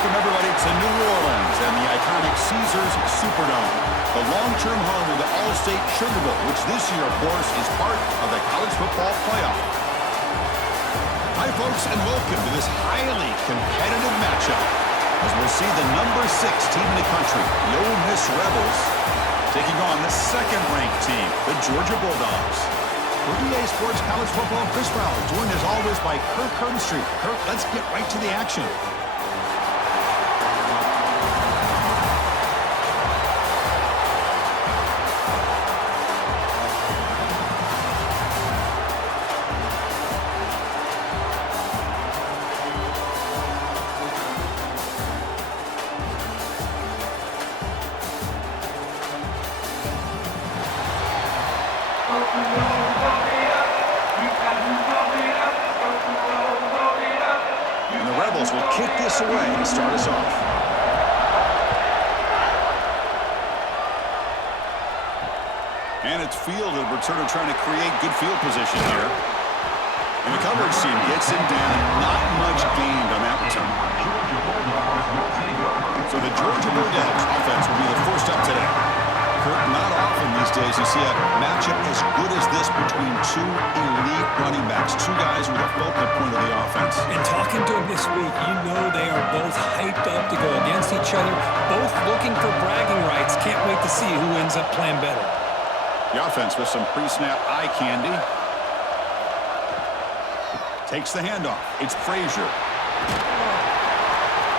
Welcome, everybody, to New Orleans and the iconic Caesars Superdome, the long-term home of the All-State Sugar Bowl, which this year, of course, is part of the college football playoff. Hi, folks, and welcome to this highly competitive matchup as we'll see the number 6 team in the country, the Ole Miss Rebels, taking on the second-ranked team, the Georgia Bulldogs. For EA Sports College Football, Chris Fowler, joined as always by Kirk Herbstreit. Kirk, let's get right to the action. And the Rebels will kick this away to start us off. And it's fielded. Returner trying to create good field position here. And the coverage team gets him down. Not much gained on that return. So the Georgia Bulldogs offense will be the first up today. Kirk, not often these days you see a matchup as good as this between two elite running backs, two guys with a focal point of the offense. And talking to them this week, you know they are both hyped up to go against each other, both looking for bragging rights. Can't wait to see who ends up playing better. The offense with some pre-snap eye candy. Takes the handoff. It's Frazier.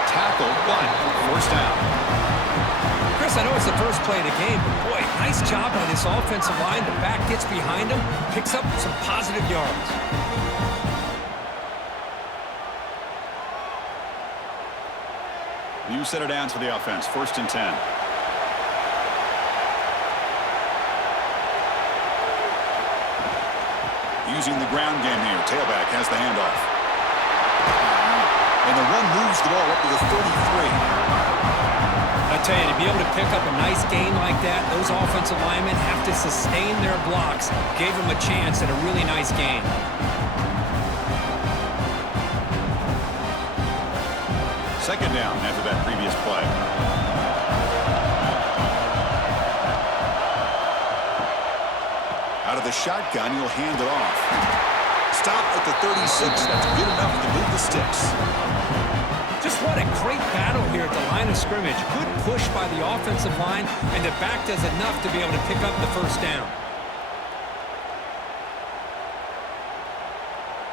Tackle, but first down. Chris, I know it's the first play of the game, but boy, nice job by this offensive line. The back gets behind him, picks up some positive yards. You set it down to the offense. 1st and 10. Using the ground game here. Tailback has the handoff. And the run moves the ball up to the 33. I tell you, to be able to pick up a nice gain like that, those offensive linemen have to sustain their blocks. Gave them a chance at a really nice gain. Second down after that previous play. Out of the shotgun, you'll hand it off. Stop at the 36. That's good enough to move the sticks. Just what a great battle here at the line of scrimmage. Good push by the offensive line, and the back does enough to be able to pick up the first down.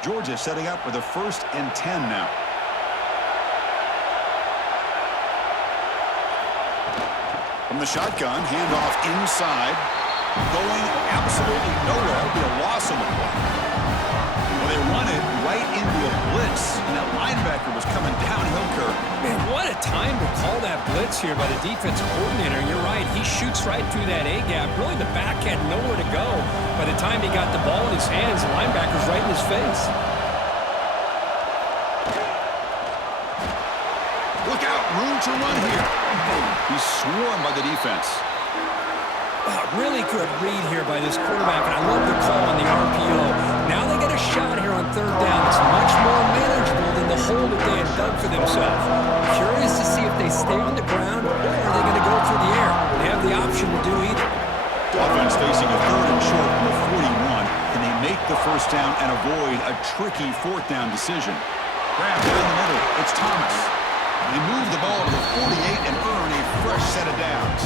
Georgia setting up for the 1st and 10 now. From the shotgun, handoff inside. Going absolutely nowhere. It'll be a loss on the play. Well, they run it right into a blitz, and that linebacker was coming downhill, Kirk. Man, what a time to call that blitz here by the defensive coordinator. You're right. He shoots right through that A-gap. Really, the back had nowhere to go. By the time he got the ball in his hands, the linebacker's right in his face. Look out, room to run here. He's swarmed by the defense. Really good read here by this quarterback, and I love the call on the RPO. Now they get a shot here on 3rd down. It's much more manageable than the hole that they had dug for themselves. Curious to see if they stay on the ground or are they going to go through the air. They have the option to do either. Offense facing a 3rd and short from the 41. Can they make the first down and avoid a tricky 4th down decision? Grab down the middle. It's Thomas. They move the ball to the 48 and earn a fresh set of downs.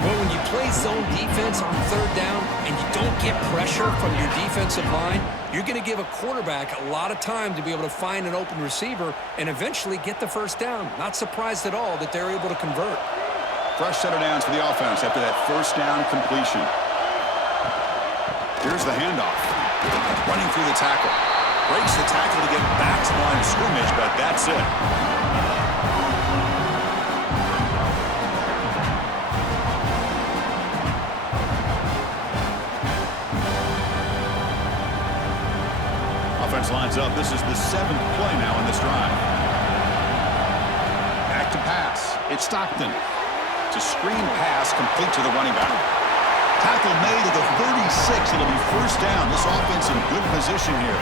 Well, when you play zone defense on 3rd down and you don't get pressure from your defensive line, you're going to give a quarterback a lot of time to be able to find an open receiver and eventually get the first down. Not surprised at all that they're able to convert. Fresh set of downs for the offense after that first down completion. Here's the handoff. Running through the tackle. Breaks the tackle to get back to the line of scrimmage, but that's it. Offense lines up. This is the 7th play now in this drive. Back to pass. It's Stockton. It's a screen pass complete to the running back. Tackle made at the 36. It'll be first down. This offense in good position here.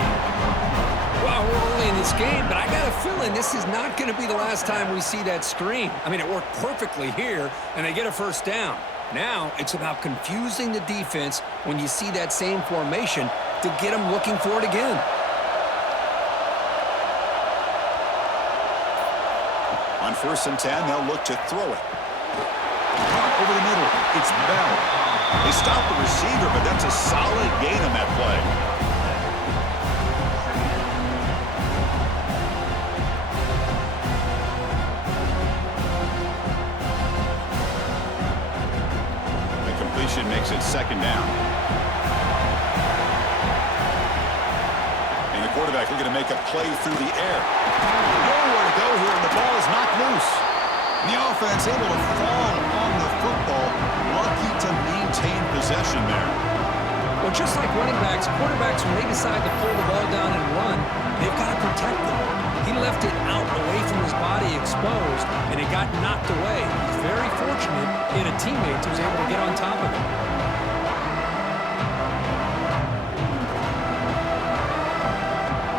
Well, we're only early in this game, but I got a feeling this is not going to be the last time we see that screen. I mean, it worked perfectly here, and they get a first down. Now it's about confusing the defense when you see that same formation to get them looking for it again. On 1st and 10, they'll look to throw it. Over the middle, it's Bell. They stop the receiver, but that's a solid gain on that play. The completion makes it 2nd down. And the quarterback looking to make a play through the air. Nowhere to go here, and the ball is knocked loose. The offense able to fall on the football, lucky to maintain possession there. Well, just like running backs, quarterbacks, when they decide to pull the ball down and run, they've got to protect them. He left it out away from his body exposed, and it got knocked away. He's very fortunate he had a teammate who was able to get on top of him.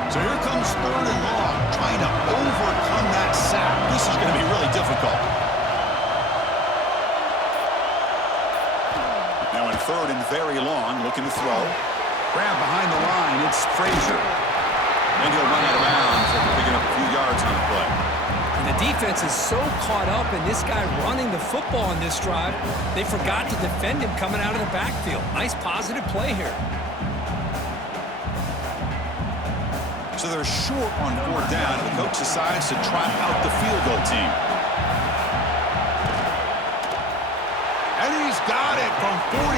So here comes 3rd and long, trying to overcome that sack. This is going to be really difficult. Now in 3rd and very long, looking to throw. Grab behind the line, it's Frazier. And he'll run out of bounds after picking up a few yards on the play. And the defense is so caught up in this guy running the football on this drive, they forgot to defend him coming out of the backfield. Nice positive play here. So they're short on 4th down, and the coach decides to try out the field goal team. And he's got it from 49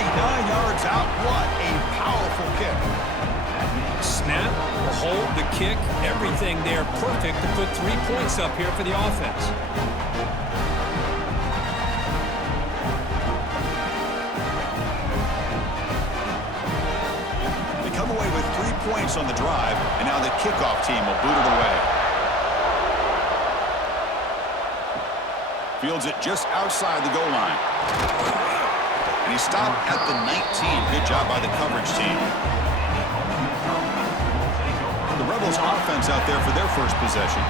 yards out. What a powerful kick. Snap, the hold, the kick, everything there perfect to put 3 points up here for the offense. Come away with 3 points on the drive, and now the kickoff team will boot it away. Fields it just outside the goal line. And he stopped at the 19. Good job by the coverage team. The Rebels offense out there for their first possession.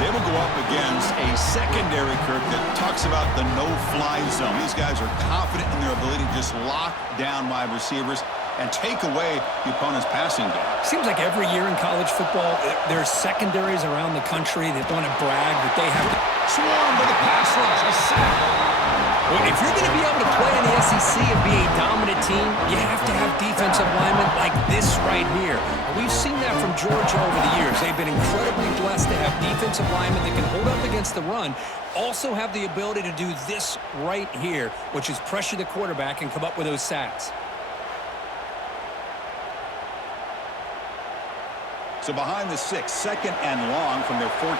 They will go up against a secondary, Kirk, that talks about the no-fly zone. These guys are confident in their ability to just lock down wide receivers and take away the opponent's passing game. Seems like every year in college football, there's secondaries around the country that want to brag that they have to swarm with a pass rush, a sack. Well, if you're going to be able to play in the SEC and be a dominant team, you have to have defensive linemen like this right here. And we've seen that from Georgia over the years. They've been incredibly blessed to have defensive linemen that can hold up against the run, also have the ability to do this right here, which is pressure the quarterback and come up with those sacks. So behind the 6, 2nd and long from their 14.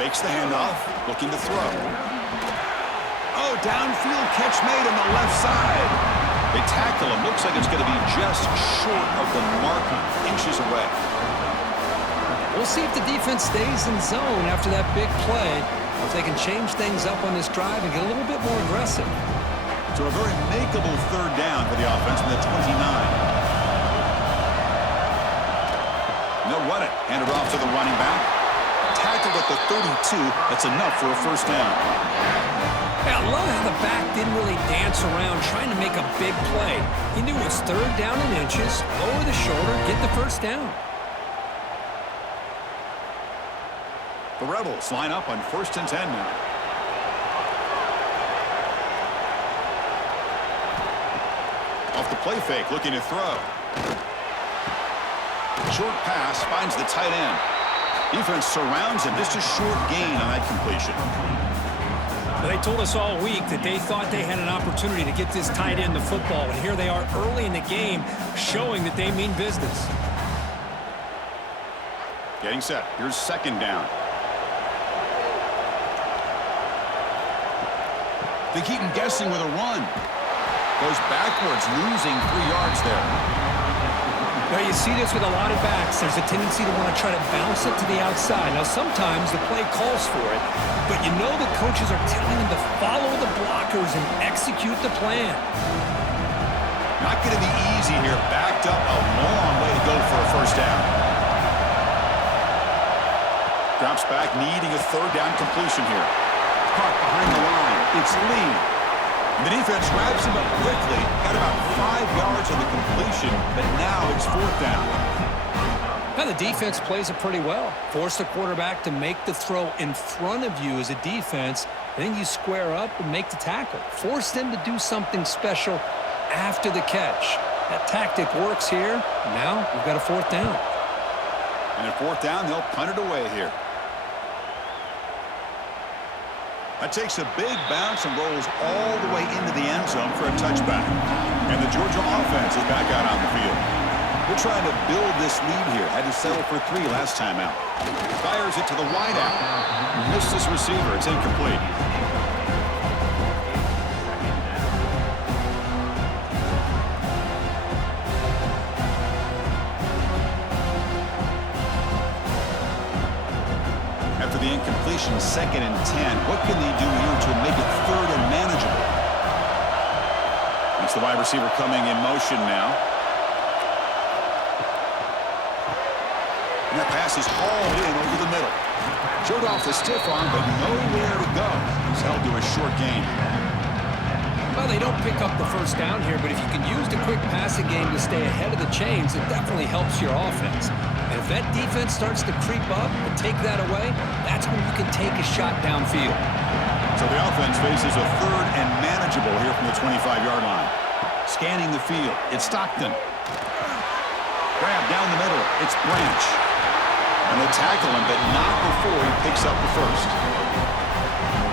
Fakes the handoff, looking to throw. Oh, downfield catch made on the left side. They tackle him. Looks like it's going to be just short of the marker, inches away. We'll see if the defense stays in zone after that big play, or if they can change things up on this drive and get a little bit more aggressive. So a very makeable 3rd down for the offense from the 29. They'll run it. Hand it off to the running back. Tackled at the 32. That's enough for a first down. Yeah, I love how the back didn't really dance around trying to make a big play. He knew it was 3rd down in inches, lower the shoulder, get the first down. The Rebels line up on 1st and 10 now. Off the play fake, looking to throw. Short pass finds the tight end. Defense surrounds him. Just a short gain on that completion. They told us all week that they thought they had an opportunity to get this tight end the football, and here they are early in the game showing that they mean business. Getting set. Here's 2nd down. They keep him guessing with a run. Goes backwards, losing 3 yards there. Now, you see this with a lot of backs. There's a tendency to want to try to bounce it to the outside. Now, sometimes the play calls for it, but you know the coaches are telling them to follow the blockers and execute the plan. Not going to be easy here. Backed up a long way to go for a first down. Drops back, needing a third down completion here. Caught behind the line. It's Lee. And the defense grabs him up quickly. Got about 5 yards on the completion, but now it's fourth down. Now the defense plays it pretty well. Force the quarterback to make the throw in front of you as a defense. Then you square up and make the tackle. Force them to do something special after the catch. That tactic works here. Now we've got a fourth down. And at fourth down, they'll punt it away here. That takes a big bounce and rolls all the way into the end zone for a touchback. And the Georgia offense is back out on the field. They're trying to build this lead here. Had to settle for 3 last time out. Fires it to the wideout. Missed his receiver. It's incomplete. After the incompletion, 2nd and 10. What can they do here to make it 3rd and manageable? It's the wide receiver coming in motion now. And that pass is hauled in over the middle. Showed off the stiff arm, but nowhere to go. He's held to a short gain. Well, they don't pick up the first down here, but if you can use the quick passing game to stay ahead of the chains, it definitely helps your offense. And if that defense starts to creep up and take that away, that's when you can take a shot downfield. So the offense faces a 3rd and manageable here from the 25-yard line. Scanning the field, it's Stockton. Grab down the middle, it's Branch. And they tackle him, but not before he picks up the first.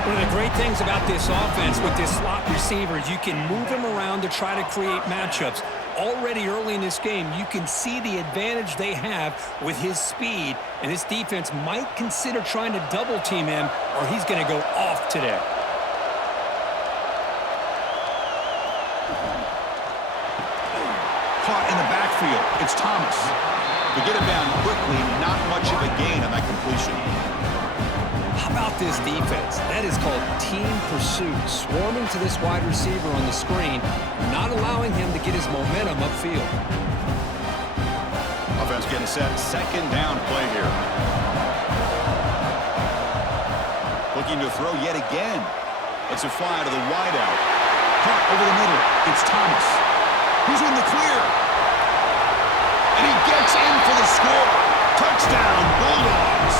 One of the great things about this offense with this slot receiver is you can move him around to try to create matchups. Already early in this game, you can see the advantage they have with his speed, and this defense might consider trying to double-team him, or he's going to go off today. Caught in the backfield, it's Thomas. To get him down quickly, not much of a gain on that completion. How about this defense? That is called team pursuit. Swarming to this wide receiver on the screen, not allowing him to get his momentum upfield. Offense getting set. 2nd down play here. Looking to throw yet again. Lets it fly to the wideout. Caught over the middle. It's Thomas. Who's in the clear? And he gets in for the score. Touchdown, Bulldogs.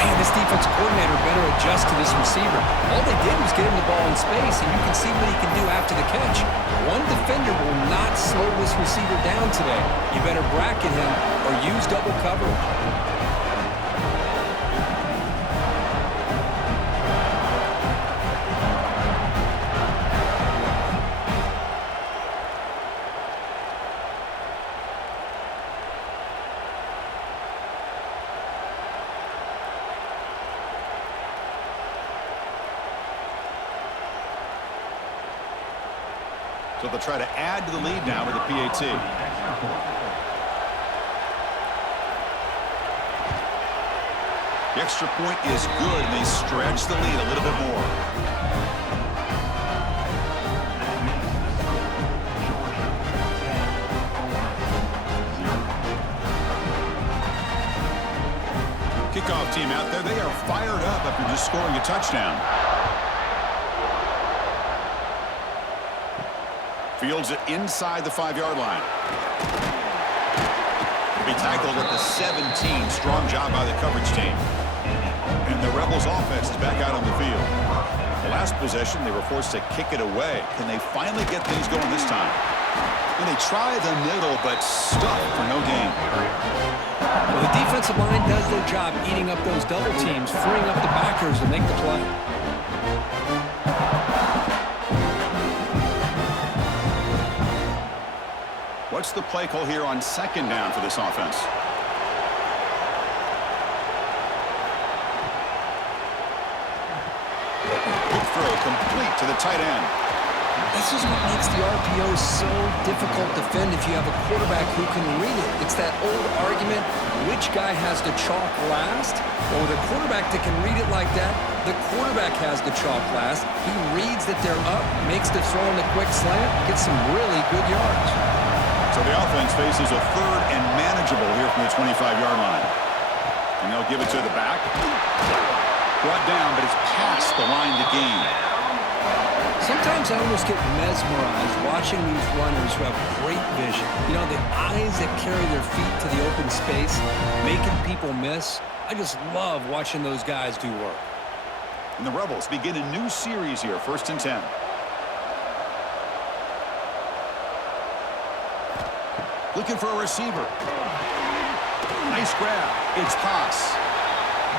Man, this defense coordinator better adjust to this receiver. All they did was get him the ball in space, and you can see what he can do after the catch. One defender will not slow this receiver down today. You better bracket him or use double cover. So they'll try to add to the lead now with the PAT. The extra point is good, and they stretch the lead a little bit more. Kickoff team out there, they are fired up after just scoring a touchdown. Fields it inside the 5-yard line. Will be tackled at the 17. Strong job by the coverage team. And the Rebels offense is back out on the field. The last possession, they were forced to kick it away. Can they finally get things going this time? And they try the middle, but stuck for no gain. Well, the defensive line does their job eating up those double teams, freeing up the backers to make the play. What's the play call here on 2nd down for this offense? Good throw, complete to the tight end. This is what makes the RPO so difficult to defend if you have a quarterback who can read it. It's that old argument, which guy has the chalk last? Well, with a quarterback that can read it like that, the quarterback has the chalk last. He reads that they're up, makes the throw in the quick slant, gets some really good yards. So the offense faces a third and manageable here from the 25-yard line. And they'll give it to the back. Brought down, but it's past the line to gain. Sometimes I almost get mesmerized watching these runners who have great vision. You know, the eyes that carry their feet to the open space, making people miss. I just love watching those guys do work. And the Rebels begin a new series here, 1st and 10. Looking for a receiver. Nice grab. It's Haas.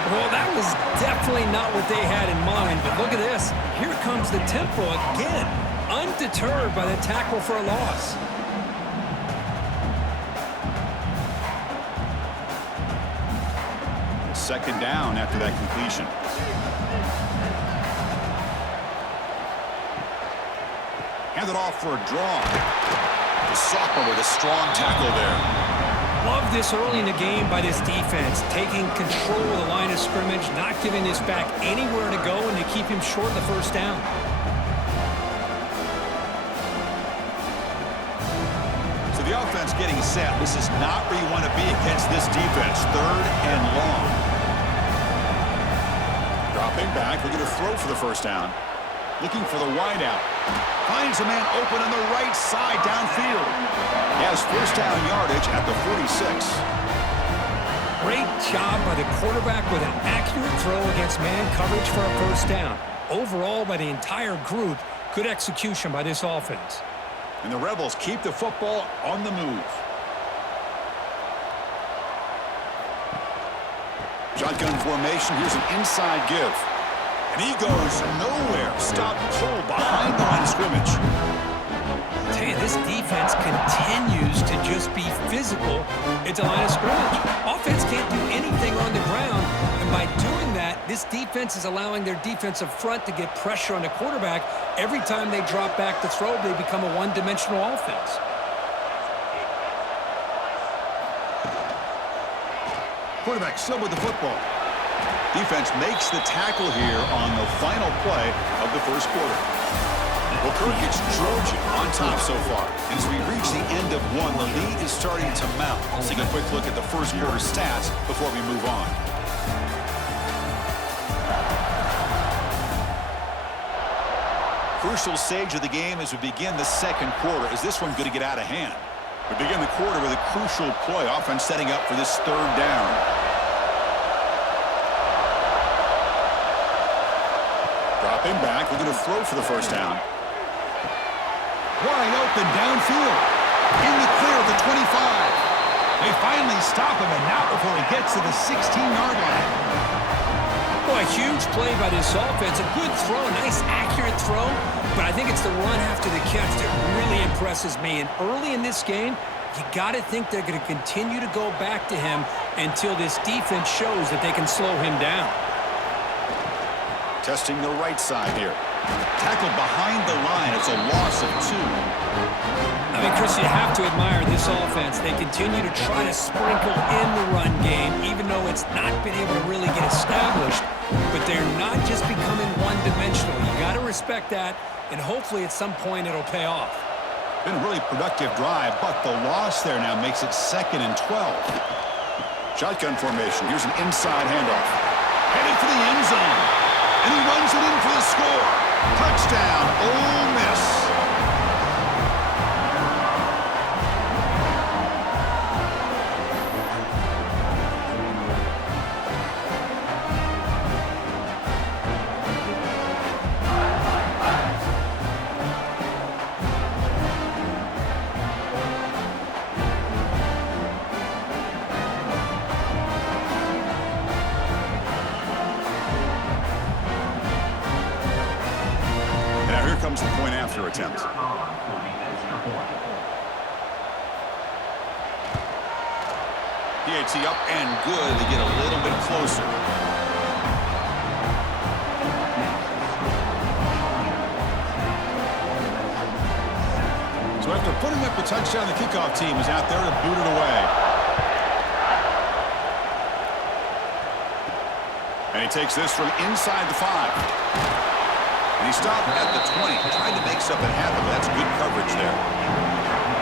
Well, that was definitely not what they had in mind, but look at this. Here comes the tempo again, undeterred by the tackle for a loss. Second down after that completion. Hand it off for a draw. The sophomore with a strong tackle there. Love this early in the game by this defense, taking control of the line of scrimmage, not giving this back anywhere to go, and to keep him short of the first down. So the offense getting set. This is not where you want to be against this defense. 3rd and long. Dropping back, looking to throw for the first down. Looking for the wideout. Finds a man open on the right side downfield. He has first down yardage at the 46. Great job by the quarterback with an accurate throw against man coverage for a first down. Overall, by the entire group, good execution by this offense. And the Rebels keep the football on the move. Shotgun formation. Here's an inside give. And he goes nowhere. Stop pull behind the line of scrimmage. I tell you, this defense continues to just be physical at the line of scrimmage. Offense can't do anything on the ground, and by doing that, this defense is allowing their defensive front to get pressure on the quarterback. Every time they drop back to throw, they become a one-dimensional offense. Quarterback still with the football. Defense makes the tackle here on the final play of the first quarter. Well, Kirk, it's Trojan on top so far. And as we reach the end of one, the lead is starting to mount. Let's take a quick look at the first quarter stats before we move on. Crucial stage of the game as we begin the second quarter. Is this one going to get out of hand? We begin the quarter with a crucial play. Offense setting up for this 3rd down. Dropping back, we're going to throw for the first down. Wide open downfield. In the clear of the 25. They finally stop him, and not before he gets to the 16-yard line. Boy, a huge play by this offense. A good throw, a nice accurate throw, but I think it's the run after the catch that really impresses me. And early in this game, you got to think they're going to continue to go back to him until this defense shows that they can slow him down. Testing the right side here. Tackled behind the line. It's a loss of 2. I mean, Chris, you have to admire this offense. They continue to try to sprinkle in the run game, even though it's not been able to really get established. But they're not just becoming one-dimensional. You got to respect that, and hopefully at some point it'll pay off. Been a really productive drive, but the loss there now makes it 2nd and 12. Shotgun formation. Here's an inside handoff. Headed for the end zone. And he runs it in for the score. Touchdown, Ole Miss. Comes the point after attempt. PAT up and good to get a little bit closer. After putting up the touchdown, the kickoff team is out there to boot it away. And he takes this from inside the 5. And he stopped at the 20, trying to make something happen. That's good coverage there.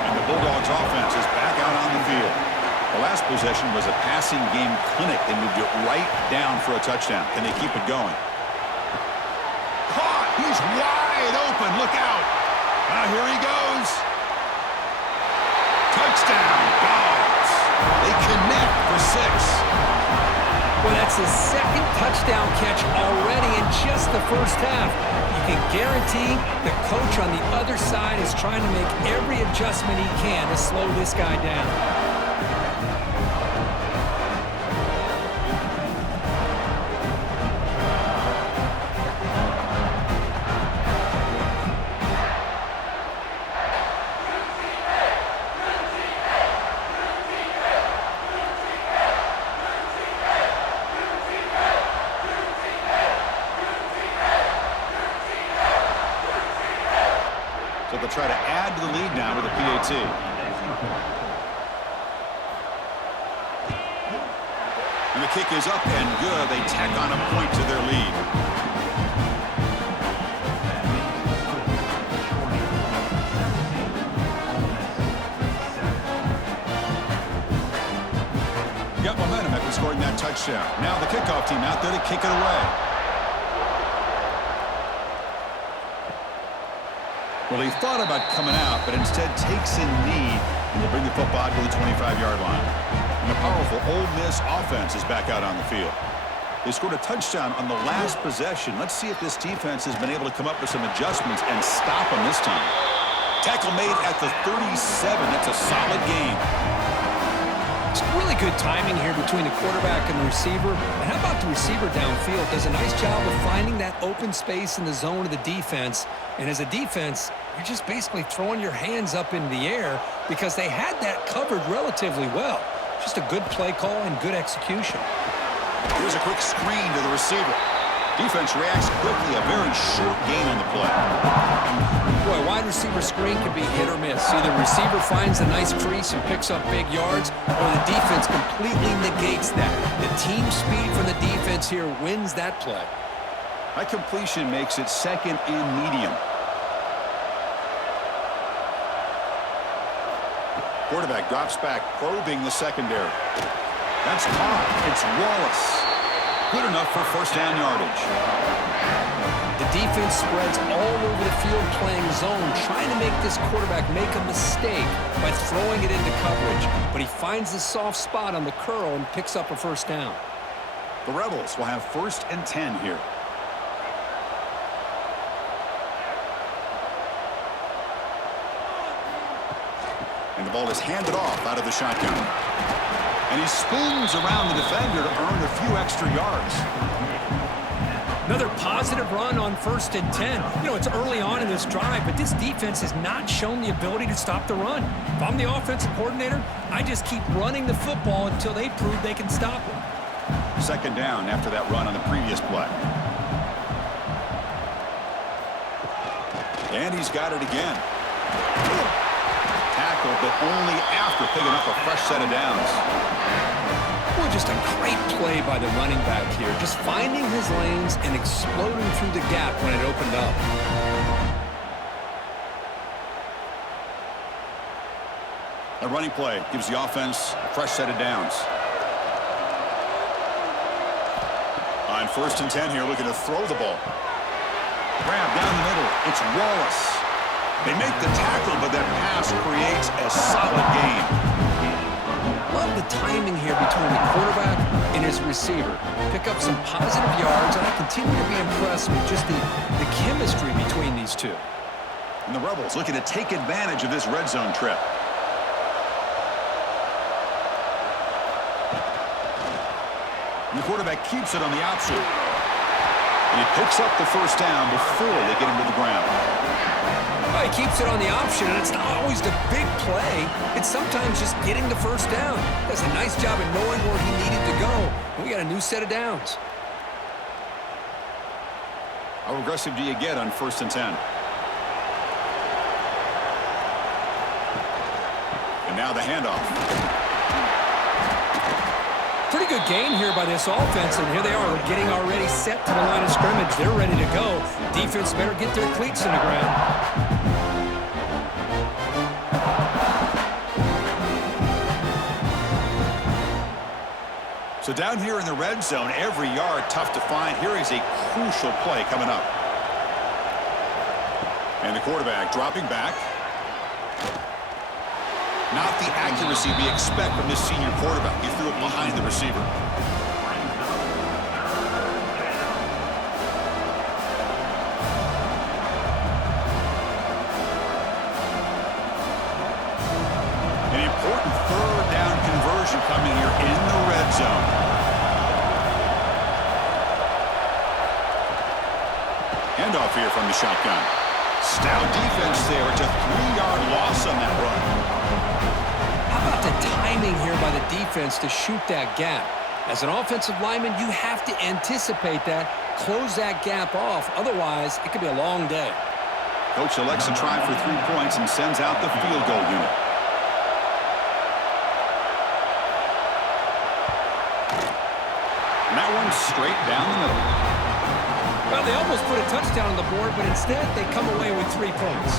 And the Bulldogs offense is back out on the field. The last possession was a passing game clinic. They moved it right down for a touchdown. Can they keep it going? Caught! He's wide open. Look out. Now here he goes. Touchdown, Dogs. They connect for 6. Well, that's his second touchdown catch already in just the first half. You can guarantee the coach on the other side is trying to make every adjustment he can to slow this guy down. So they'll try to add to the lead now with a PAT. And the kick is up and good. They tack on a point to their lead. Got momentum after scoring that touchdown. Now the kickoff team out there to kick it away. Well, he thought about coming out, but instead takes a knee and will bring the football to the 25-yard line. And the powerful Ole Miss offense is back out on the field. They scored a touchdown on the last possession. Let's see if this defense has been able to come up with some adjustments and stop them this time. Tackle made at the 37. That's a solid game. It's really good timing here between the quarterback and the receiver. And how about the receiver downfield? Does a nice job of finding that open space in the zone of the defense. And as a defense, you're just basically throwing your hands up in the air because they had that covered relatively well. Just a good play call and good execution. Here's a quick screen to the receiver. Defense reacts quickly. A very short gain on the play. Boy, wide receiver screen can be hit or miss. Either receiver finds a nice crease and picks up big yards, or the defense completely negates that. The team speed from the defense here wins that play. High completion makes it second and medium. Quarterback drops back, probing the secondary. That's caught. It's Wallace. Good enough for first down yardage. The defense spreads all over the field playing zone, trying to make this quarterback make a mistake by throwing it into coverage. But he finds the soft spot on the curl and picks up a first down. The Rebels will have 1st and 10 here. And the ball is handed off out of the shotgun. And he spoons around the defender to earn a few extra yards. Another positive run on 1st and 10. You know, it's early on in this drive, but this defense has not shown the ability to stop the run. If I'm the offensive coordinator, I just keep running the football until they prove they can stop it. Second down after that run on the previous play. And he's got it again. Tackle, but only after picking up a fresh set of downs. Well, just a great play by the running back here. Just finding his lanes and exploding through the gap when it opened up. A running play gives the offense a fresh set of downs. On 1st and 10 here, looking to throw the ball. Grab down the middle. It's Wallace. They make the tackle, but that pass creates a solid gain. Love the timing here between the quarterback and his receiver. Pick up some positive yards, and I continue to be impressed with just the chemistry between these two. And the Rebels looking to take advantage of this red zone trip. And the quarterback keeps it on the outside. And he picks up the first down before they get him to the ground. Well, he keeps it on the option, and it's not always the big play. It's sometimes just getting the first down. Does a nice job of knowing where he needed to go. And we got a new set of downs. How aggressive do you get on 1st and 10? now the handoff. Pretty good gain here by this offense, and here they are getting already set to the line of scrimmage. They're ready to go. Defense better get their cleats in the ground. So down here in the red zone, every yard tough to find. Here is a crucial play coming up. And the quarterback dropping back. Not the accuracy we expect from this senior quarterback. He threw it behind the receiver. An important third down conversion coming here in the red zone. Handoff here from the shotgun. Stout defense there. It's a 3-yard loss on that run. How about the timing here by the defense to shoot that gap? As an offensive lineman, you have to anticipate that, close that gap off. Otherwise, it could be a long day. Coach elects to try for 3 points and sends out the field goal unit. And that one's straight down the middle. Well, they almost put a touchdown on the board, but instead they come away with 3 points.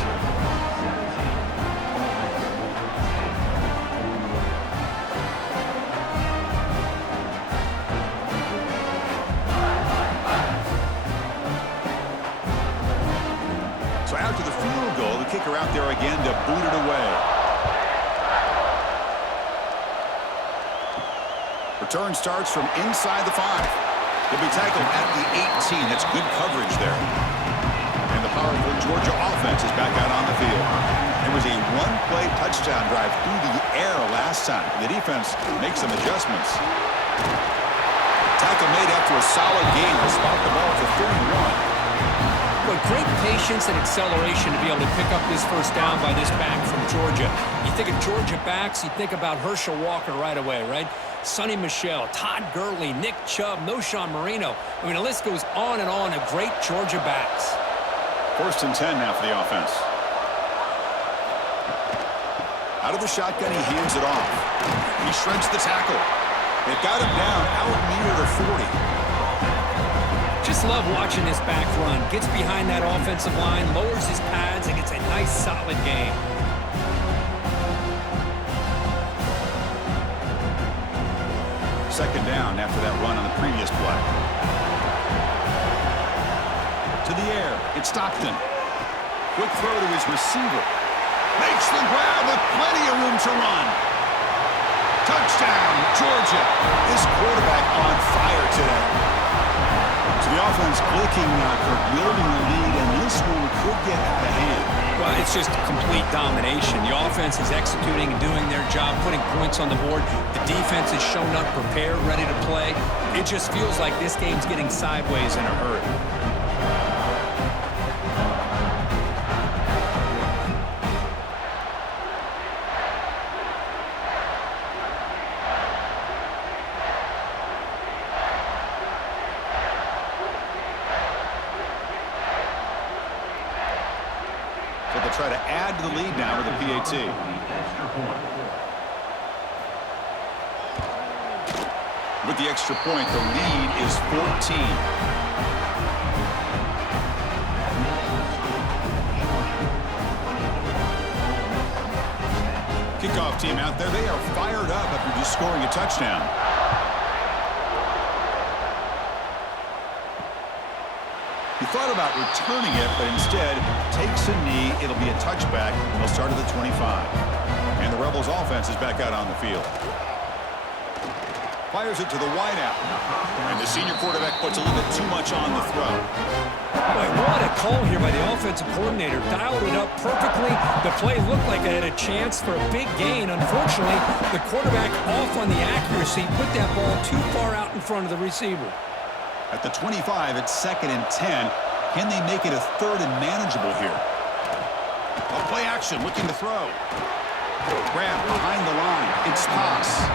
So after the field goal, the kicker out there again to boot it away. Return starts from inside the 5. He'll be tackled at the 18. That's good coverage there. And the powerful Georgia offense is back out on the field. There was a one-play touchdown drive through the air last time. The defense makes some adjustments. Tackle made after a solid gain. Will spot the ball for 31. But great patience and acceleration to be able to pick up this first down by this back from Georgia. You think of Georgia backs, you think about Herschel Walker right away, right? Sonny Michel, Todd Gurley, Nick Chubb, Noshawn Marino. I mean, the list goes on and on of great Georgia backs. 1st and 10 now for the offense. Out of the shotgun, he hands it off. He shreds the tackle. They've got him down out near the 40. Just love watching this back run. Gets behind that offensive line, lowers his pads, and gets a nice, solid gain. Second down after that run on the previous play. To the air, it's Stockton. Quick throw to his receiver. Makes the grab with plenty of room to run. Touchdown, Georgia. This quarterback on fire today. So the offense clicking now, building the lead, and this one could get out of hand. Well, it's just complete domination. The offense is executing and doing their job, putting points on the board. The defense has shown up, prepared, ready to play. It just feels like this game's getting sideways in a hurry. Try to add to the lead now with a PAT. With the extra point, the lead is 14. Kickoff team out there. They are fired up after just scoring a touchdown. He thought about returning it, but instead takes a knee. It'll be a touchback. They'll start at the 25. And the Rebels offense is back out on the field. Fires it to the wideout. And the senior quarterback puts a little bit too much on the throw. Boy, what a call here by the offensive coordinator. Dialed it up perfectly. The play looked like it had a chance for a big gain. Unfortunately, the quarterback off on the accuracy, put that ball too far out in front of the receiver. At the 25, it's 2nd and 10. Can they make it a 3rd and manageable here? A play action, looking to throw. Grab behind the line. It's toss.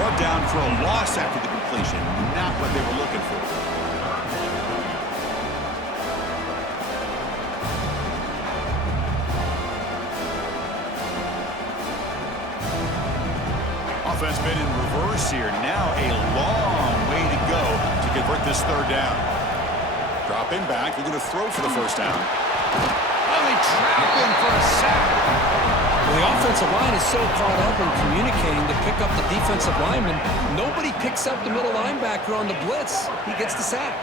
Brought down for a loss after the completion. Not what they were looking for. Offense been in reverse here. Now a long way to go to convert this third down. Dropping back, looking to throw for the first down. Oh, they trap him for a sack. Well, the offensive line is so caught up in communicating to pick up the defensive lineman. Nobody picks up the middle linebacker on the blitz. He gets the sack.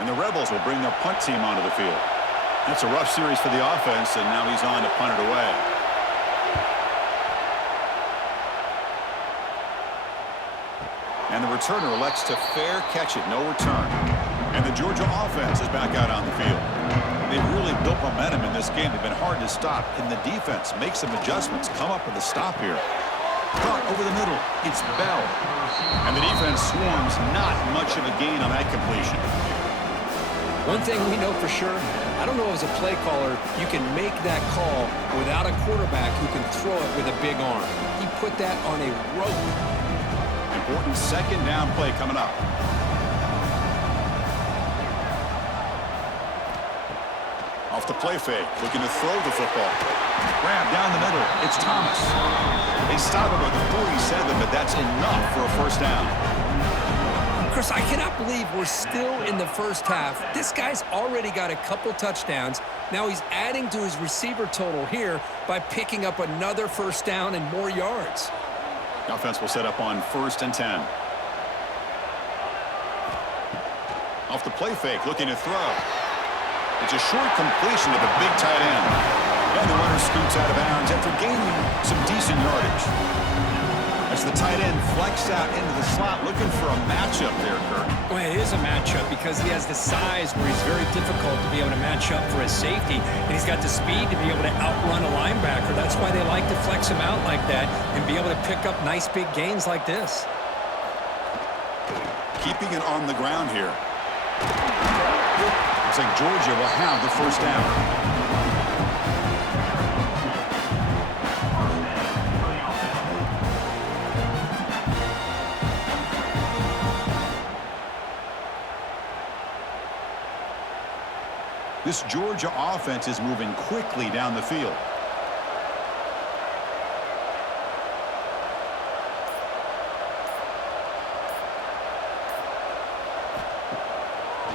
And the Rebels will bring their punt team onto the field. That's a rough series for the offense, and now he's on to punt it away. And the returner elects to fair catch it, no return. And the Georgia offense is back out on the field. They've really built momentum in this game. They've been hard to stop. Can the defense make some adjustments, come up with a stop here? Caught over the middle. It's Bell. And the defense swarms, not much of a gain on that completion. One thing we know for sure, I don't know as a play caller, you can make that call without a quarterback who can throw it with a big arm. He put that on a rope. Important second down play coming up. Off the play fake, looking to throw the football. Grab down the middle. It's Thomas. They stop him at the 47, but that's enough for a first down. Chris, I cannot believe we're still in the first half. This guy's already got a couple touchdowns. Now he's adding to his receiver total here by picking up another first down and more yards. The offense will set up on 1st and 10. Off the play fake, looking to throw. It's a short completion to the big tight end. And the runner scoots out of bounds after gaining some decent yardage. As the tight end flexed out into the slot, looking for a matchup there, Kirk. Well, it is a matchup because he has the size where he's very difficult to be able to match up for his safety, and he's got the speed to be able to outrun a linebacker. That's why they like to flex him out like that and be able to pick up nice big gains like this. Keeping it on the ground here. Looks like Georgia will have the first down. This Georgia offense is moving quickly down the field.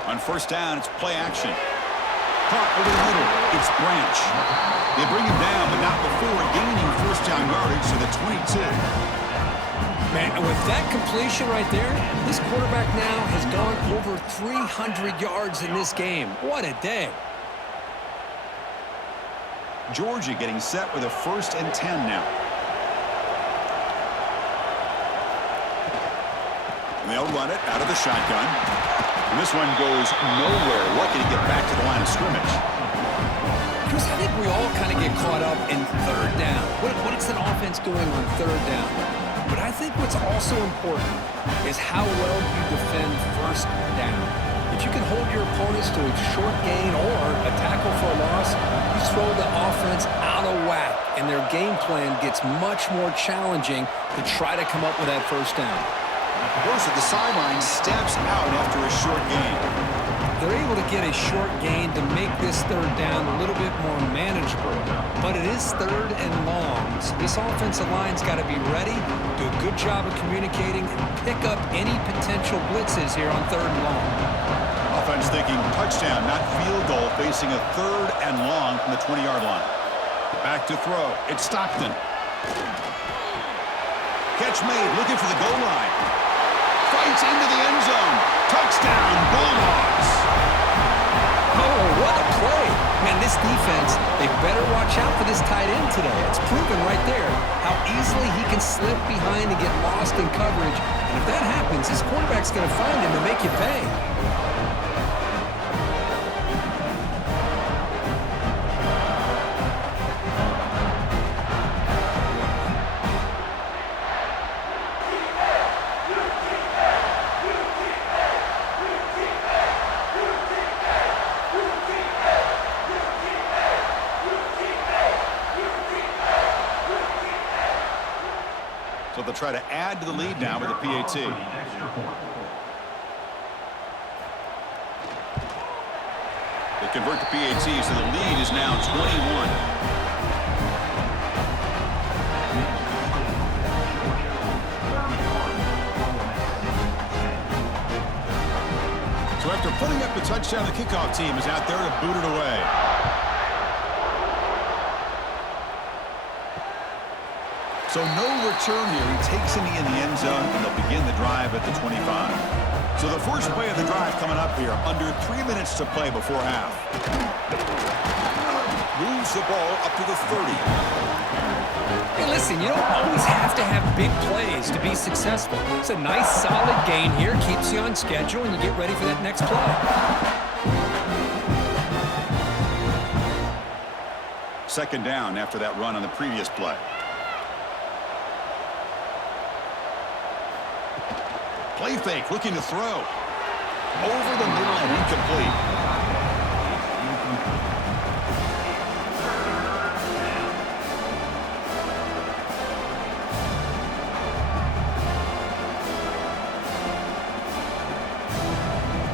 On first down, it's play action. Caught over the middle. It's Branch. They bring him down, but not before gaining first down yardage to the 22. Man, with that completion right there, this quarterback now has gone over 300 yards in this game. What a day. Georgia getting set with a 1st and 10 now. And they'll run it out of the shotgun. And this one goes nowhere. Lucky to get back to the line of scrimmage. Chris, I think we all kind of get caught up in third down. What is an offense doing on third down? But I think what's also important is how well you defend first down. If you can hold your opponents to a short gain or a tackle for a loss, you throw the offense out of whack, and their game plan gets much more challenging to try to come up with that first down. Burst at the sideline, steps out after a short gain. They're able to get a short gain to make this third down a little bit more manageable. But it is third and long, so this offensive line's got to be ready, do a good job of communicating, and pick up any potential blitzes here on third and long. Offense thinking touchdown, not field goal, facing a 3rd and long from the 20-yard line. Back to throw. It's Stockton. Catch made, looking for the goal line. Fights into the end zone. Touchdown, Bulldogs. Oh, what a play. Man, this defense, they better watch out for this tight end today. It's proven right there how easily he can slip behind and get lost in coverage. And if that happens, his quarterback's going to find him and make you pay. So the try to add to the lead now with a PAT. They convert to PAT, so the lead is now 21. So after putting up the touchdown, the kickoff team is out there to boot it away. So no return here. He takes it in the end zone, and they'll begin the drive at the 25. So the first play of the drive coming up here, under 3 minutes to play before half. Moves the ball up to the 30. Hey, listen, you don't always have to have big plays to be successful. It's a nice, solid gain here. Keeps you on schedule, and you get ready for that next play. Second down after that run on the previous play. Play fake, looking to throw. Over the middle and incomplete.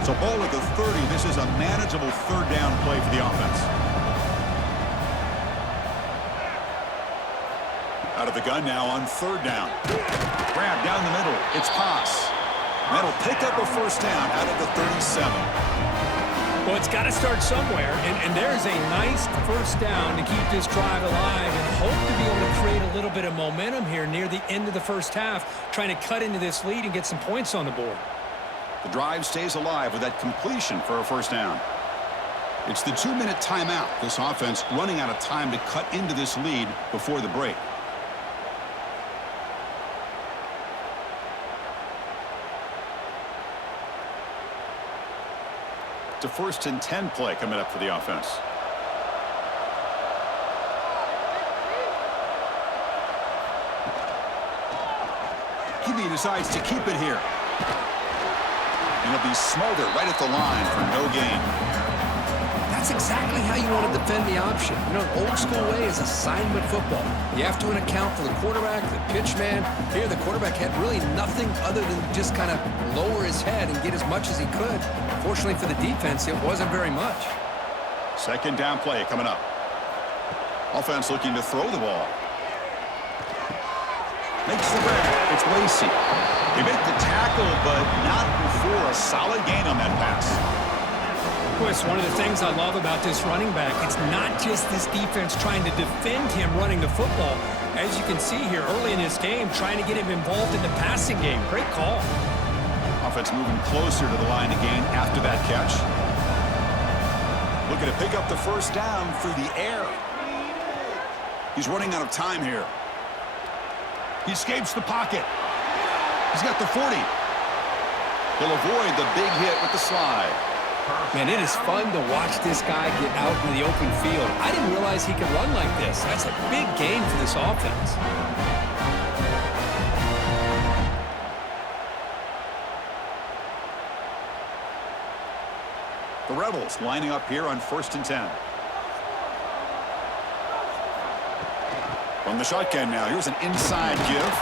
So ball at the 30. This is a manageable third down play for the offense. Out of the gun now on third down. Grab down the middle. It's pass. That'll pick up a first down out of the 37. Well, it's got to start somewhere, and there's a nice first down to keep this drive alive and hope to be able to create a little bit of momentum here near the end of the first half, trying to cut into this lead and get some points on the board. The drive stays alive with that completion for a first down. It's the 2-minute timeout. This offense running out of time to cut into this lead before the break. It's a 1st and 10 play coming up for the offense. He decides to keep it here. And he'll be smothered right at the line for no gain. That's exactly how you want to defend the option. You know, old school way is assignment football. You have to account for the quarterback, the pitch man. Here, the quarterback had really nothing other than just kind of lower his head and get as much as he could. Fortunately for the defense, it wasn't very much. Second down play coming up. Offense looking to throw the ball. Makes the grab. It's Lacey. They make the tackle, but not before a solid gain on that pass. Boy, it's one of the things I love about this running back. It's not just this defense trying to defend him running the football. As you can see here early in this game, trying to get him involved in the passing game. Great call. Offense moving closer to the line to gain after that catch. Looking to pick up the first down through the air. He's running out of time here. He escapes the pocket. He's got the 40. He'll avoid the big hit with the slide. Man, it is fun to watch this guy get out in the open field. I didn't realize he could run like this. That's a big gain for this offense. The Rebels lining up here on 1st and 10. From the shotgun now, here's an inside give.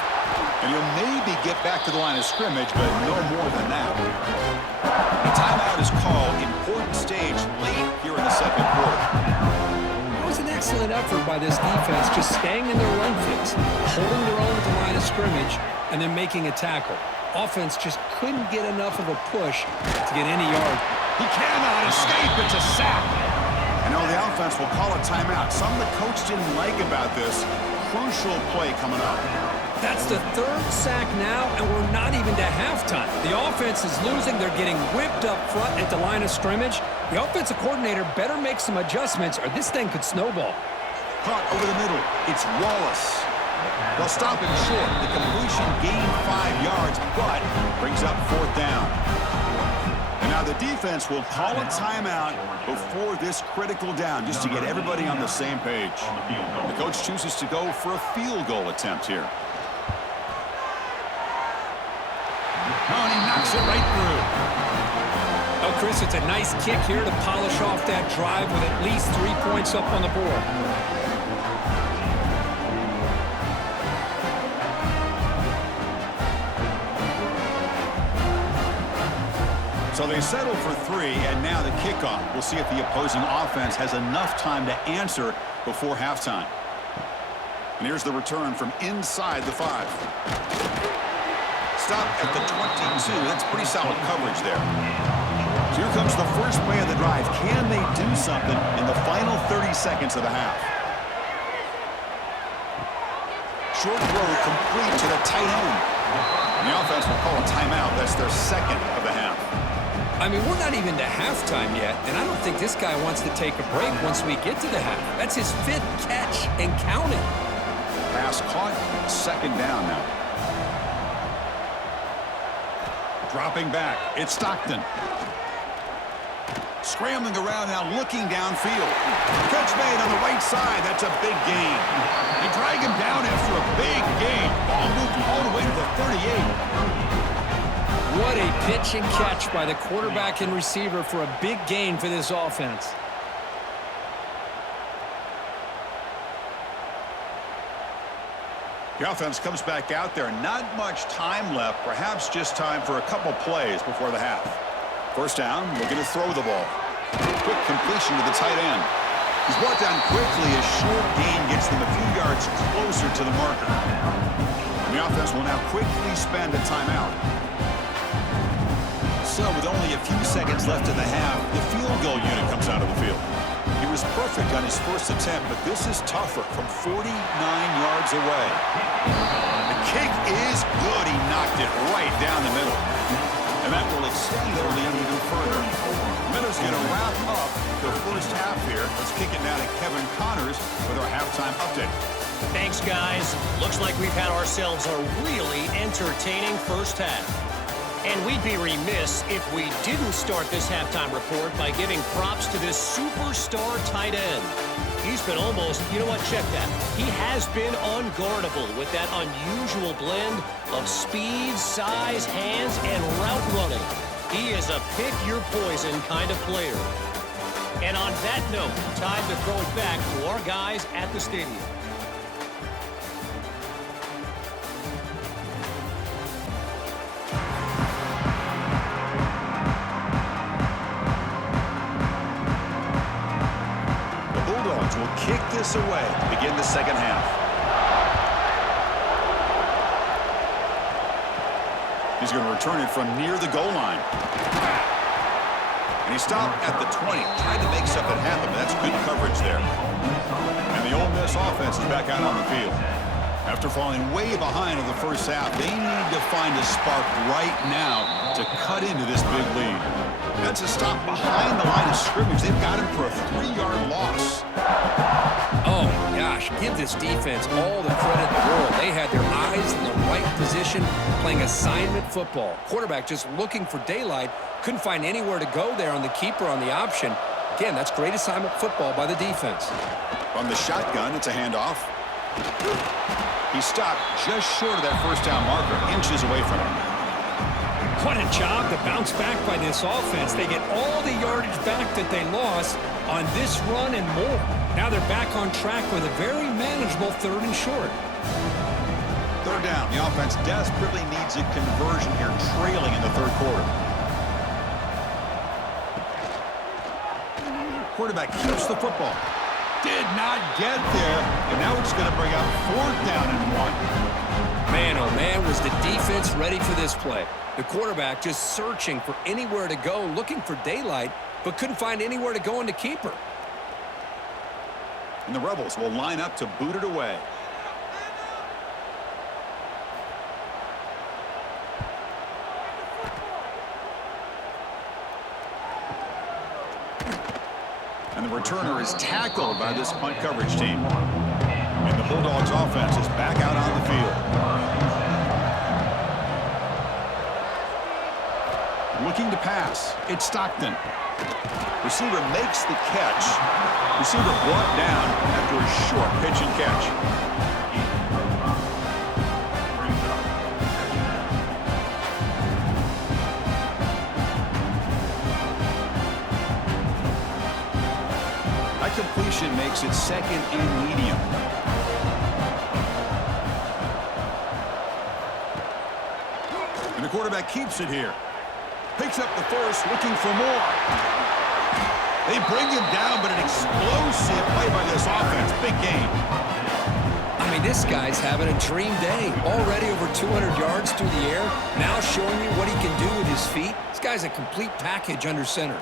And he'll maybe get back to the line of scrimmage, but no more than that. The timeout is called. Important stage late here in the second quarter. It was an excellent effort by this defense, just staying in their run fits, holding their own at the line of scrimmage, and then making a tackle. Offense just couldn't get enough of a push to get any yard. He cannot escape. It's a sack. And now the offense will call a timeout. Something the coach didn't like about this. Crucial play coming up. That's the 3rd sack now, and we're not even to halftime. The offense is losing. They're getting whipped up front at the line of scrimmage. The offensive coordinator better make some adjustments, or this thing could snowball. Caught over the middle. It's Wallace. They'll stop him short. The completion gained 5 yards, but brings up 4th down. And now the defense will call a timeout before this critical down, just to get everybody on the same page. The coach chooses to go for a field goal attempt here. Oh, and he knocks it right through. Oh, Chris, it's a nice kick here to polish off that drive with at least 3 points up on the board. So they settle for 3, and now the kickoff. We'll see if the opposing offense has enough time to answer before halftime. And here's the return from inside the 5. Stop at the 22. That's pretty solid coverage there. So here comes the first play of the drive. Can they do something in the final 30 seconds of the half? Short throw complete to the tight end. And the offense will call a timeout. That's their second of the half. I mean, we're not even to halftime yet, and I don't think this guy wants to take a break once we get to the half. That's his 5th catch and counting. Pass caught. Second down now. Dropping back. It's Stockton. Scrambling around now, looking downfield. Catch made on the right side. That's a big gain. They drag him down after a big gain. Ball moved all the way to the 38. What a pitch and catch by the quarterback and receiver for a big gain for this offense. The offense comes back out there. Not much time left. Perhaps just time for a couple plays before the half. First down, looking to throw the ball. Quick completion to the tight end. He's brought down quickly. His short gain gets them a few yards closer to the marker. And the offense will now quickly spend a timeout. So with only a few seconds left in the half, the field goal unit comes out of the field. He was perfect on his first attempt, but this is tougher from 49 yards away. The kick is good. He knocked it right down the middle. And that will extend their lead even further. Miller's going to wrap up the first half here. Let's kick it now to Kevin Connors with our halftime update. Thanks, guys. Looks like we've had ourselves a really entertaining first half. And we'd be remiss if we didn't start this halftime report by giving props to this superstar tight end. He's been almost, you know what, check that. He has been unguardable with that unusual blend of speed, size, hands, and route running. He is a pick-your-poison kind of player. And on that note, time to throw it back to our guys at the stadium. Will kick this away to begin the second half. He's going to return it from near the goal line. And he stopped at the 20, tried to make something happen. That's good coverage there. And the Ole Miss offense is back out on the field. After falling way behind in the first half, they need to find a spark right now to cut into this big lead. That's a stop behind the line of scrimmage. They've got him for a 3-yard loss. Oh, gosh, give this defense all the credit in the world. They had their eyes in the right position, playing assignment football. Quarterback just looking for daylight, couldn't find anywhere to go there on the keeper on the option. Again, that's great assignment football by the defense. From the shotgun, it's a handoff. He stopped just short of that first down marker, inches away from him. What a job to bounce back by this offense. They get all the yardage back that they lost on this run and more. Now they're back on track with a very manageable 3rd and short. Third down. The offense desperately needs a conversion here, trailing in the third quarter. Quarterback keeps the football. Did not get there, and now it's going to bring up 4th down and 1. Man, oh man, was the defense ready for this play. The quarterback just searching for anywhere to go, looking for daylight, but couldn't find anywhere to go in the keeper. And the Rebels will line up to boot it away. And the returner is tackled by this punt coverage team. And the Bulldogs offense is back out on the field. Looking to pass. It's Stockton. Receiver makes the catch. Receiver brought down after a short pitch and catch. That completion makes it 2nd and medium. And the quarterback keeps it here. Picks up the first, looking for more. They bring him down, but an explosive play by this offense. Big game. I mean, this guy's having a dream day. Already over 200 yards through the air. Now showing you what he can do with his feet. This guy's a complete package under center.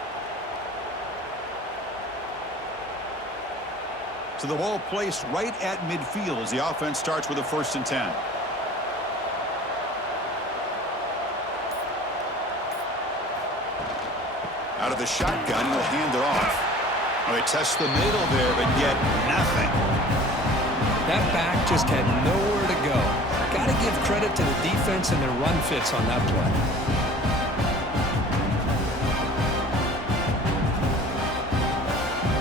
So the ball placed right at midfield as the offense starts with a 1st and 10. Out of the shotgun, he'll hand it off. Well, they test the middle there, but yet nothing. That back just had nowhere to go. Got to give credit to the defense and their run fits on that play.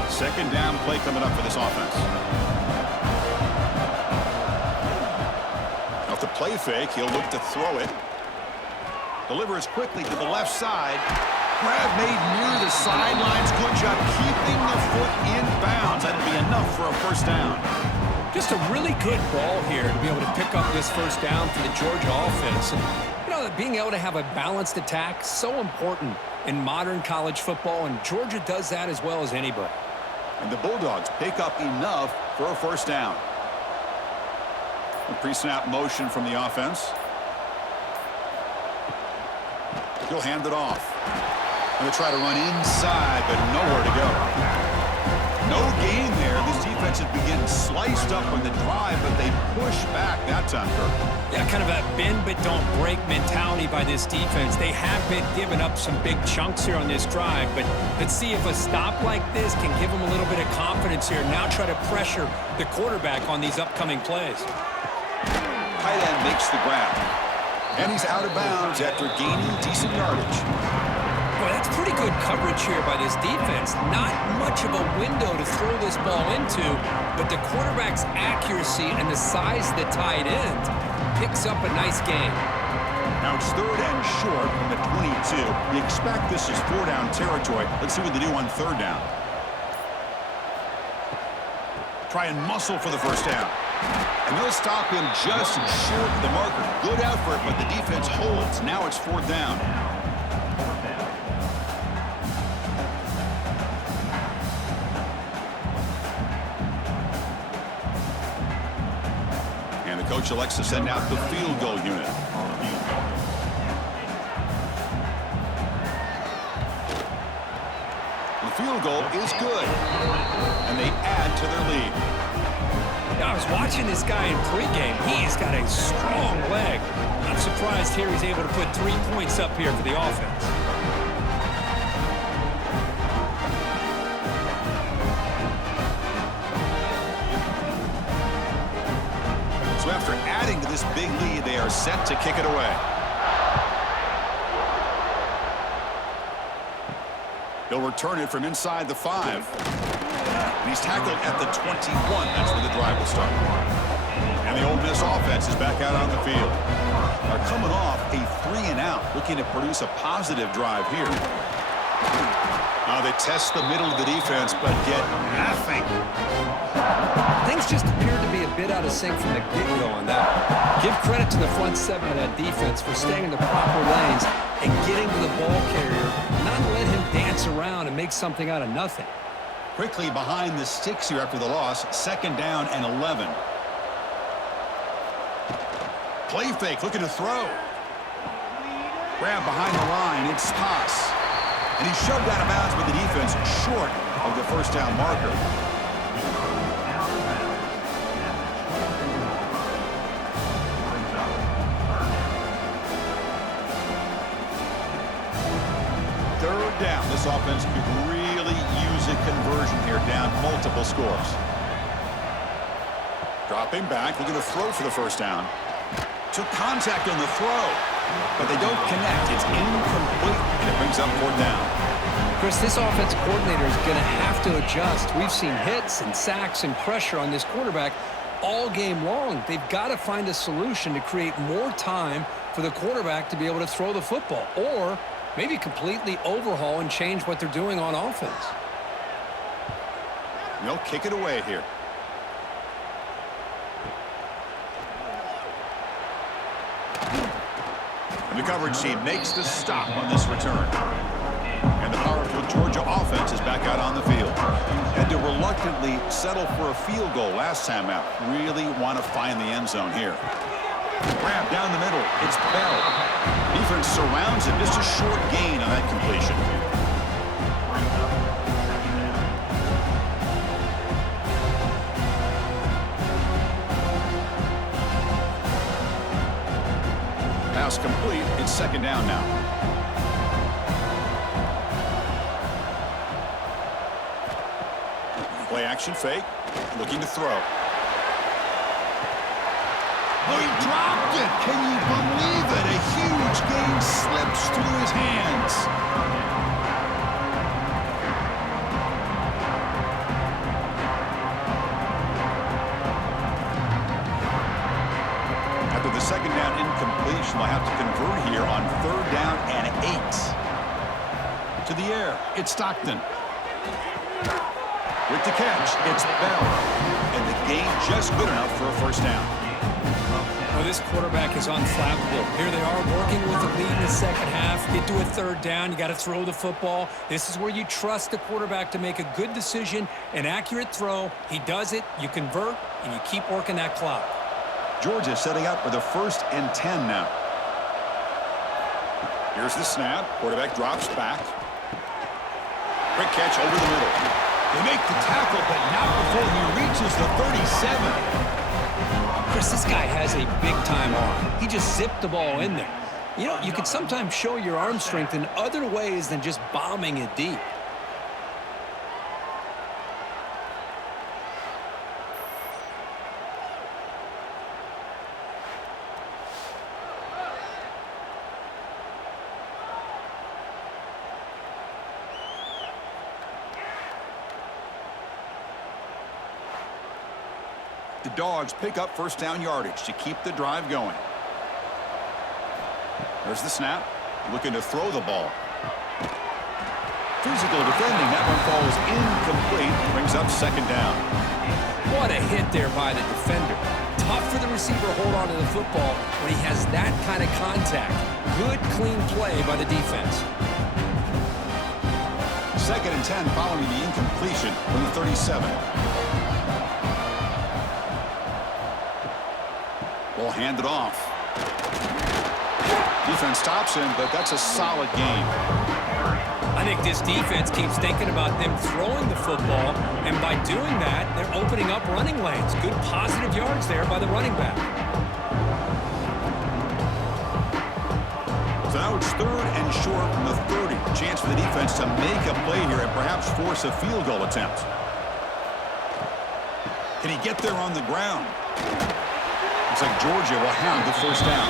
Second down play coming up for this offense. Off the play fake, he'll look to throw it. Delivers quickly to the left side. Grab made near the sidelines. Good job keeping the foot in bounds. That'll be enough for a 1st down. Just a really good ball here to be able to pick up this 1st down for the Georgia offense. And, you know, being able to have a balanced attack, so important in modern college football, and Georgia does that as well as anybody. And the Bulldogs pick up enough for a 1st down. A pre-snap motion from the offense. He'll hand it off. Going to try to run inside, but nowhere to go. No gain there. This defense has been getting sliced up on the drive, but they push back that time, Kirk. Yeah, kind of a bend but don't break mentality by this defense. They have been giving up some big chunks here on this drive, but let's see if a stop like this can give them a little bit of confidence here. Now try to pressure the quarterback on these upcoming plays. Tight end makes the grab. And he's out of bounds after gaining decent yardage. Boy, that's pretty good coverage here by this defense. Not much of a window to throw this ball into, but the quarterback's accuracy and the size of the tight end picks up a nice gain. Now it's 3rd and short from the 22. You expect this is 4-down territory. Let's see what they do on 3rd down. Try and muscle for the 1st down. And they'll stop him just short of the marker. Good effort, but the defense holds. Now it's 4th down. And the coach elects to send out the field goal unit. The field goal is good. And they add to their lead. I was watching this guy in pregame. He's got a strong leg. I'm surprised here he's able to put 3 points up here for the offense. So after adding to this big lead, they are set to kick it away. He'll return it from inside the 5. And he's tackled at the 21. That's where the drive will start. And the Ole Miss offense is back out on the field. They're coming off a 3-and-out, looking to produce a positive drive here. Now they test the middle of the defense, but get nothing. Things just appeared to be a bit out of sync from the get-go on that. Give credit to the front 7 of that defense for staying in the proper lanes and getting to the ball carrier, not let him dance around and make something out of nothing. Quickly behind the sticks here after the loss. 2nd down and 11. Play fake, looking to throw. Grab behind the line, it's Toss. And he's shoved out of bounds with the defense short of the 1st down marker. Third down. This offense could really use a conversion here, down multiple scores. Dropping back, looking to throw for the 1st down. Took contact on the throw, but they don't connect. It's incomplete, and it brings up 4th down. Chris, this offense coordinator is going to have to adjust. We've seen hits and sacks and pressure on this quarterback all game long. They've got to find a solution to create more time for the quarterback to be able to throw the football, or maybe completely overhaul and change what they're doing on offense. They'll kick it away here. The coverage team makes the stop on this return. And the powerful Georgia offense is back out on the field. Had to reluctantly settle for a field goal last time out. Really want to find the end zone here. Grab down the middle. It's Bell. Defense surrounds him. Just a short gain on that completion. Pass complete. It's second down now. Play action fake. Looking to throw. Oh, he dropped it. Can you believe it? A huge gain slips through his hands. After the second down incompletion, they'll have to convert here on third down and 8. To the air. It's Stockton. With the catch, it's Bell. And the gain just good enough for a first down. Well, this quarterback is unflappable. Here they are working with the lead in the second half. Get to a third down. You got to throw the football. This is where you trust the quarterback to make a good decision, an accurate throw. He does it. You convert, and you keep working that clock. Georgia setting up for the 1st and 10 now. Here's the snap. Quarterback drops back. Quick catch over the middle. They make the tackle, but not before he reaches the 37. Chris, this guy has a big-time arm. He just zipped the ball in there. You know, you can sometimes show your arm strength in other ways than just bombing it deep. The Dogs pick up first down yardage to keep the drive going. There's the snap. Looking to throw the ball. Physical defending. That one falls incomplete. Brings up second down. What a hit there by the defender. Tough for the receiver to hold on to the football when he has that kind of contact. Good, clean play by the defense. Second and 10 following the incompletion from the 37. Ball handed off. Defense stops him, but that's a solid gain. I think this defense keeps thinking about them throwing the football, and by doing that, they're opening up running lanes. Good positive yards there by the running back. So now it's third and short from the 30. Chance for the defense to make a play here and perhaps force a field goal attempt. Can he get there on the ground? Looks like Georgia will have the first down.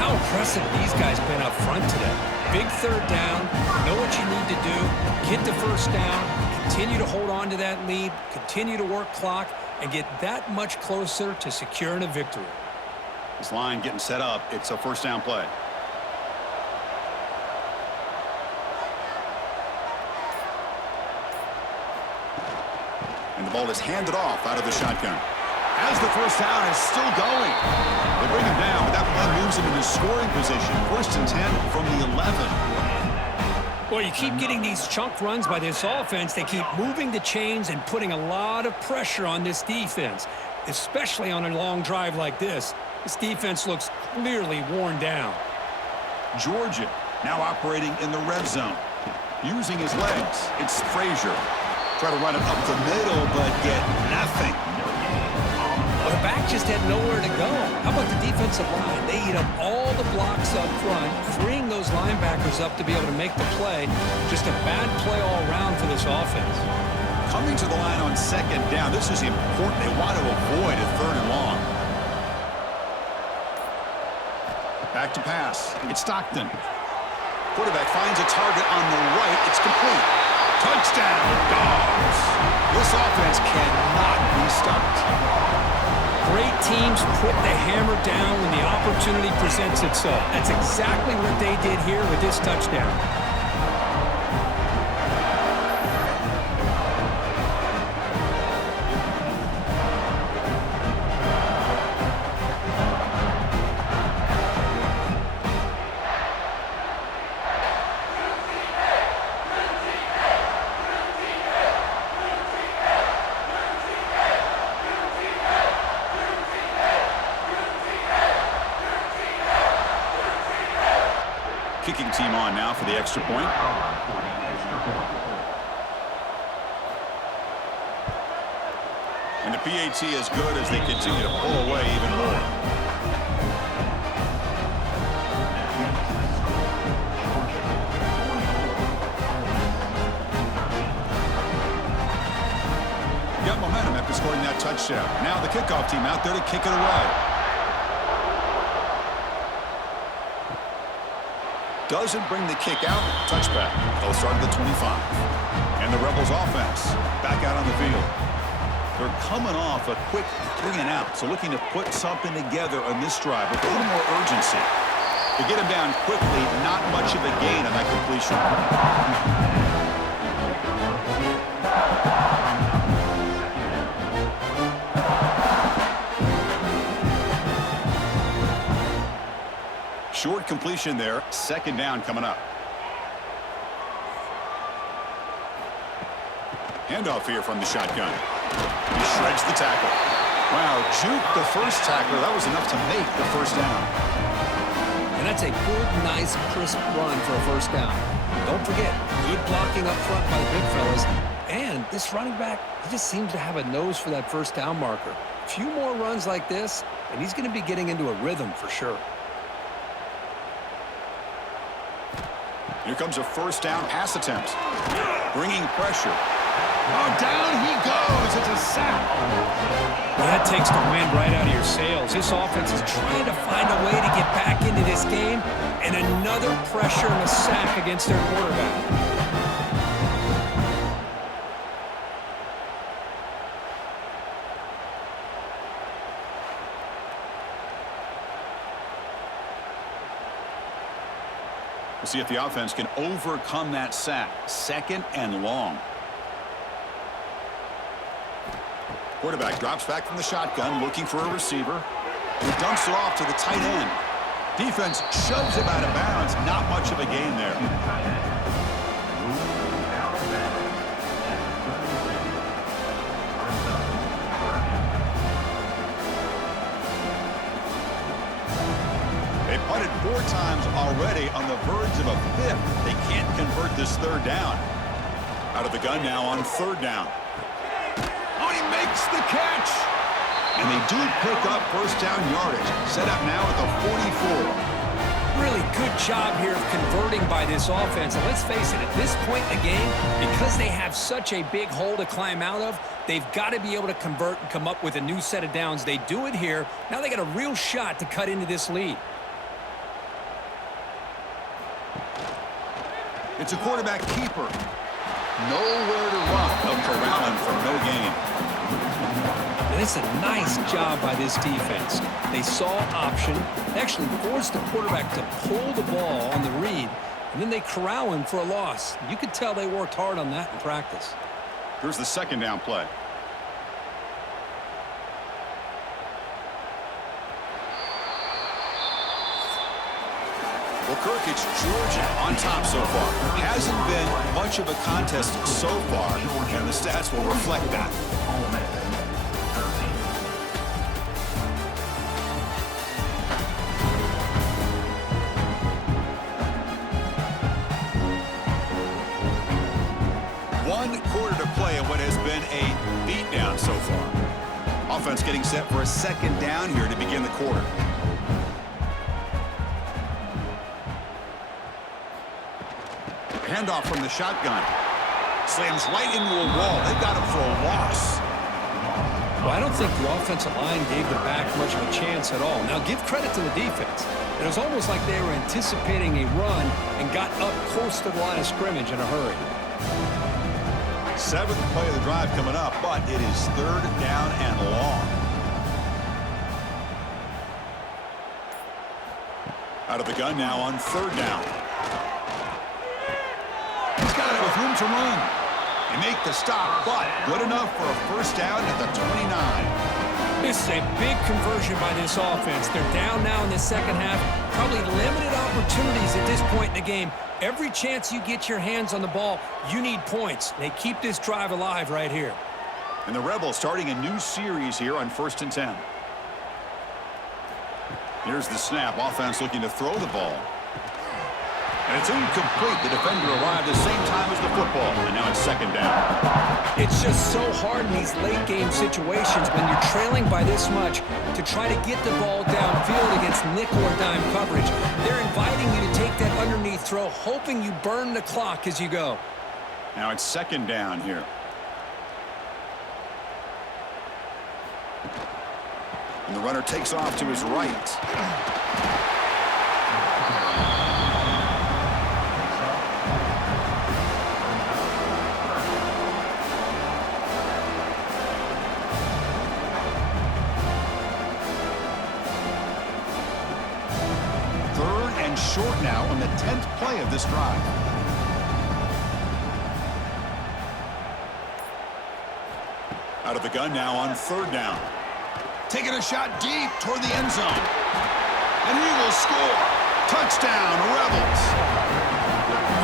How impressive these guys been up front today. Big third down, know what you need to do, get the first down, continue to hold on to that lead, continue to work clock, and get that much closer to securing a victory. This line getting set up. It's a first down play. And the ball is handed off out of the shotgun. As the first down is still going. They bring him down, but that play moves him into scoring position. First and 10 from the 11. Well, you keep getting these chunk runs by this offense. They keep moving the chains and putting a lot of pressure on this defense, especially on a long drive like this. This defense looks clearly worn down. Georgia now operating in the red zone. Using his legs. It's Frazier. Try to run it up the middle, but get nothing. The back just had nowhere to go. How about the defensive line? They eat up all the blocks up front, freeing those linebackers up to be able to make the play. Just a bad play all around for this offense. Coming to the line on second down. This is important. They want to avoid a third and long. Back to pass. It's Stockton. Quarterback finds a target on the right. It's complete. Touchdown, Dogs. This offense cannot be stopped. Great teams put the hammer down when the opportunity presents itself. That's exactly what they did here with this touchdown. kicking team on now for the extra point. And the PAT is good as they continue to pull away even more. Got momentum after scoring that touchdown. Now the kickoff team out there to kick it away. Doesn't bring the kick out. Touchback. They'll start at the 25. And the Rebels offense back out on the field. They're coming off a quick 3-and-out, so looking to put something together on this drive with a little more urgency. To get him down quickly, not much of a gain on that completion. Short completion there. Second down coming up. Handoff here from the shotgun. He shreds the tackle. Wow, juke the first tackler. That was enough to make the first down. And that's a good, nice, crisp run for a first down. Don't forget, good blocking up front by the big fellas. And this running back, he just seems to have a nose for that first down marker. A few more runs like this, and he's going to be getting into a rhythm for sure. Here comes a first down pass attempt. Bringing pressure. Oh, down he goes. It's a sack. That takes the wind right out of your sails. This offense is trying to find a way to get back into this game, and another pressure and a sack against their quarterback. We'll see if the offense can overcome that sack. Second and long. Quarterback drops back from the shotgun, looking for a receiver. He dumps it off to the tight end. Defense shoves him out of bounds. Not much of a gain there. They punted 4 times already, on the verge of a 5th. They can't convert this third down. Out of the gun now on third down. Oh, he makes the catch. And they do pick up first down yardage. Set up now at the 44. Really good job here of converting by this offense. And let's face it, at this point in the game, because they have such a big hole to climb out of, they've got to be able to convert and come up with a new set of downs. They do it here. Now they got a real shot to cut into this lead. It's a quarterback keeper. Nowhere to run. They'll corral him for no gain. And it's a nice job by this defense. They saw option. They actually forced the quarterback to pull the ball on the read, and then they corral him for a loss. You could tell they worked hard on that in practice. Here's the second down play. Well, Kirk, it's Georgia on top so far. Hasn't been much of a contest so far, and the stats will reflect that. One quarter to play in what has been a beatdown so far. Offense getting set for a second down here to begin the quarter. Handoff from the shotgun. Slams right into a wall. They got him for a loss. Well, I don't think the offensive line gave the back much of a chance at all. Now, give credit to the defense. It was almost like they were anticipating a run and got up close to the line of scrimmage in a hurry. 7th play of the drive coming up, but it is third down and long. Out of the gun now on third down. He's got it with room to run. They make the stop, but good enough for a first down at the 29. This is a big conversion by this offense. They're down now in the second half. Probably limited opportunities at this point in the game. Every chance you get your hands on the ball, you need points. They keep this drive alive right here. And the Rebels starting a new series here on 1st and 10. Here's the snap. Offense looking to throw the ball. And it's incomplete. The defender arrived the same time as the football, and now it's second down. It's just so hard in these late-game situations when you're trailing by this much to try to get the ball downfield against nickel or dime coverage. They're inviting you to take that underneath throw, hoping you burn the clock as you go. Now it's second down here. And the runner takes off to his right. Short now on the 10th play of this drive. Out of the gun now on third down. Taking a shot deep toward the end zone. And he will score. Touchdown, Rebels.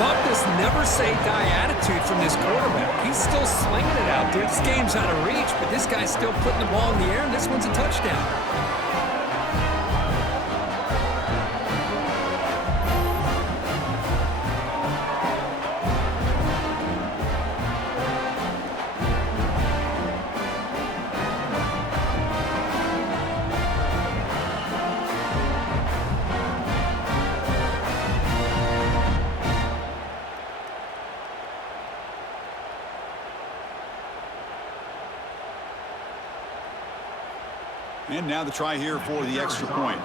Love this never-say-die attitude from this quarterback. He's still slinging it out there. This game's out of reach, but this guy's still putting the ball in the air, and this one's a touchdown. And now the try here for the extra point.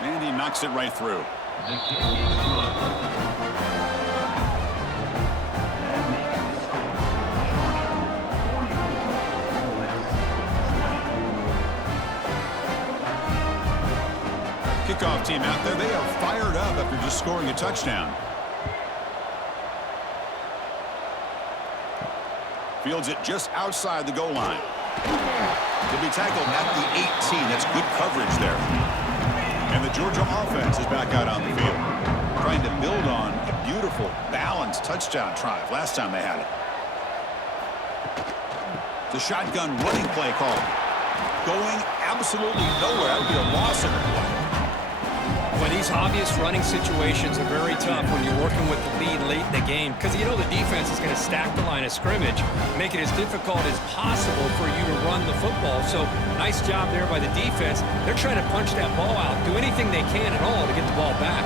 And he knocks it right through. Kickoff team out there, they are fired up after just scoring a touchdown. Fields it just outside the goal line. He'll be tackled at the 18. That's good coverage there. And the Georgia offense is back out on the field, trying to build on a beautiful, balanced touchdown drive last time they had it. The shotgun running play call. Going absolutely nowhere. That would be a loss of the play. Well, these obvious running situations are very tough when you're working with the lead late in the game because you know the defense is going to stack the line of scrimmage, make it as difficult as possible for you to run the football. So nice job there by the defense. They're trying to punch that ball out, do anything they can at all to get the ball back.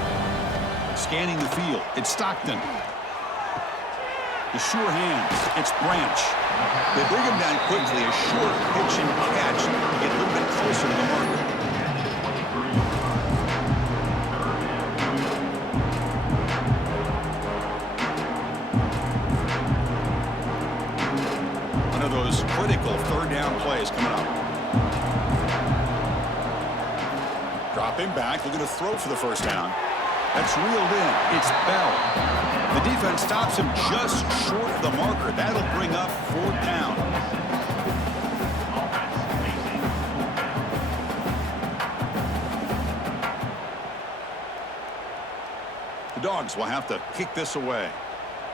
Scanning the field, it's Stockton. The sure hands, it's Branch. They bring him down quickly, a short pitch and catch to get a little bit closer to the marker. Those critical third down plays coming up. Dropping back, looking to throw for the first down. That's reeled in. It's Bell. The defense stops him just short of the marker. That'll bring up fourth down. The Dogs will have to kick this away.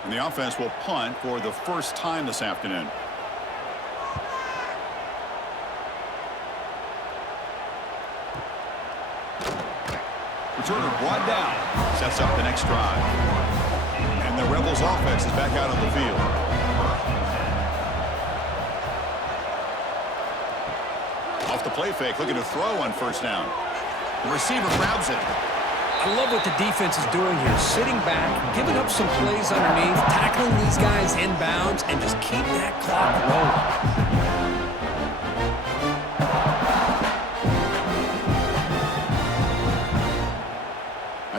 And the offense will punt for the first time this afternoon. Returner brought down, sets up the next drive. And the Rebels offense is back out on the field. Off the play fake, looking to throw on first down. The receiver grabs it. I love what the defense is doing here, sitting back, giving up some plays underneath, tackling these guys inbounds, and just keep that clock rolling.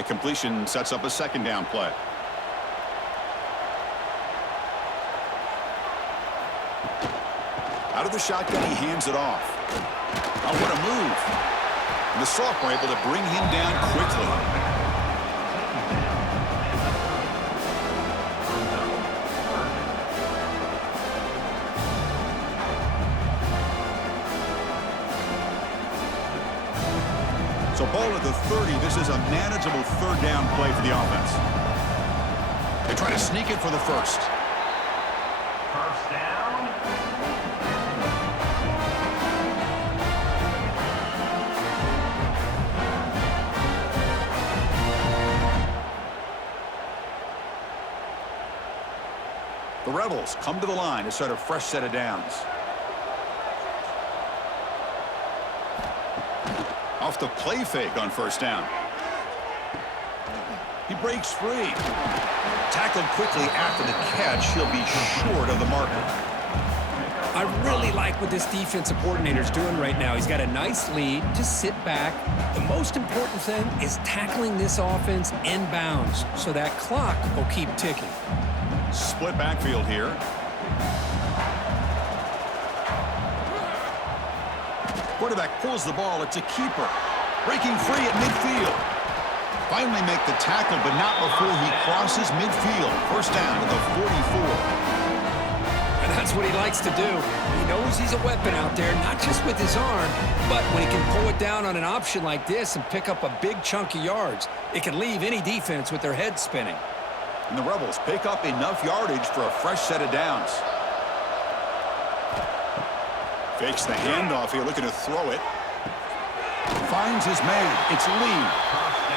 Completion sets up a second down play. Out of the shotgun, he hands it off. Oh, what a move. And the sophomore able to bring him down quickly. So ball at the 30. This is a manageable third down play for the offense. They try to sneak it for the first. First down. The Rebels come to the line to start a fresh set of downs. Off the play fake on first down. He breaks free. Tackled quickly after the catch. He'll be short of the marker. I really like what this defensive coordinator is doing right now. He's got a nice lead. Just sit back. The most important thing is tackling this offense inbounds so that clock will keep ticking. Split backfield here. Quarterback pulls the ball. It's a keeper. Breaking free at midfield. Finally make the tackle, but not before he crosses midfield. First down to the 44. And that's what he likes to do. He knows he's a weapon out there, not just with his arm, but when he can pull it down on an option like this and pick up a big chunk of yards, it can leave any defense with their head spinning. And the Rebels pick up enough yardage for a fresh set of downs. Fakes the handoff here, looking to throw it. Finds his man. It's Lee.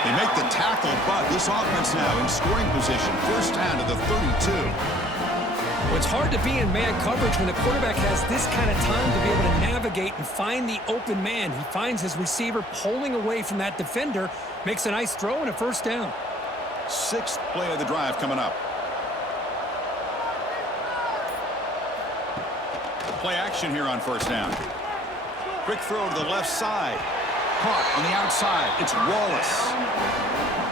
They make the tackle, but this offense now in scoring position. First down to the 32. Well, it's hard to be in man coverage when the quarterback has this kind of time to be able to navigate and find the open man. He finds his receiver pulling away from that defender, makes a nice throw and a first down. Sixth play of the drive coming up. Play action here on first down. Quick throw to the left side. Caught on the outside. It's Wallace.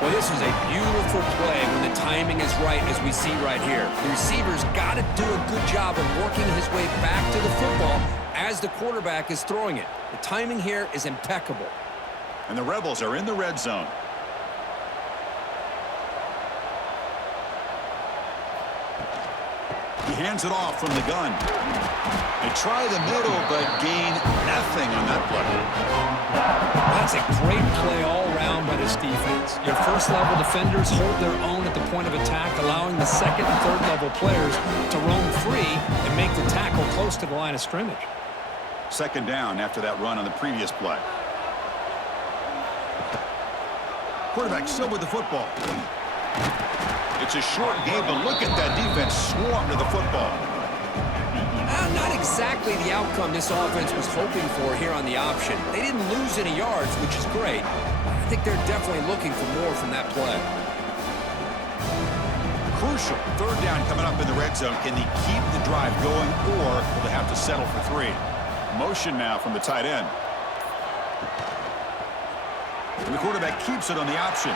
Well, this was a beautiful play when the timing is right, as we see right here. The receiver's got to do a good job of working his way back to the football as the quarterback is throwing it. The timing here is impeccable. And the Rebels are in the red zone. He hands it off from the gun. They try the middle, but gain nothing on that play. That's a great play all around by this defense. Your first-level defenders hold their own at the point of attack, allowing the second and third-level players to roam free and make the tackle close to the line of scrimmage. Second down after that run on the previous play. Quarterback still with the football. It's a short game, but look at that defense swarm to the football. Not exactly the outcome this offense was hoping for here on the option. They didn't lose any yards, which is great. I think they're definitely looking for more from that play. Crucial third down coming up in the red zone. Can they keep the drive going, or will they have to settle for three? Motion now from the tight end. And the quarterback keeps it on the option.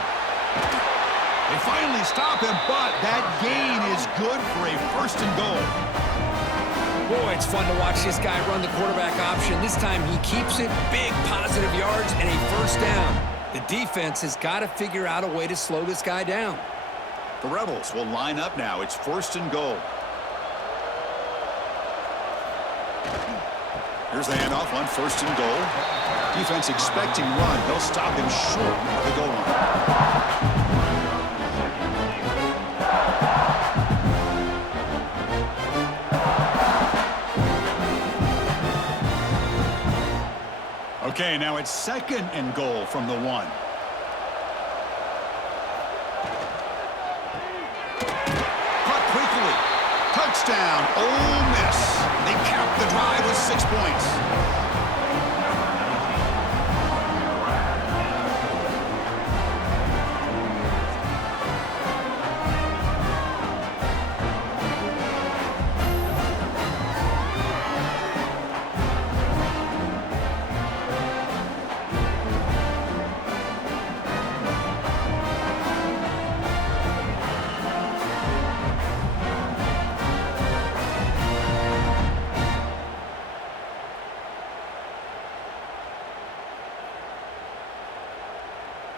They finally stop him, but that gain is good for a first and goal. Boy, it's fun to watch this guy run the quarterback option. This time he keeps it, big positive yards, and a first down. The defense has got to figure out a way to slow this guy down. The Rebels will line up now. It's first and goal. Here's the handoff on first and goal. Defense expecting run. They'll stop him short of the goal line. Okay, now it's second and goal from the 1. Caught quickly. Touchdown, Ole Miss. They cap the drive with 6 points.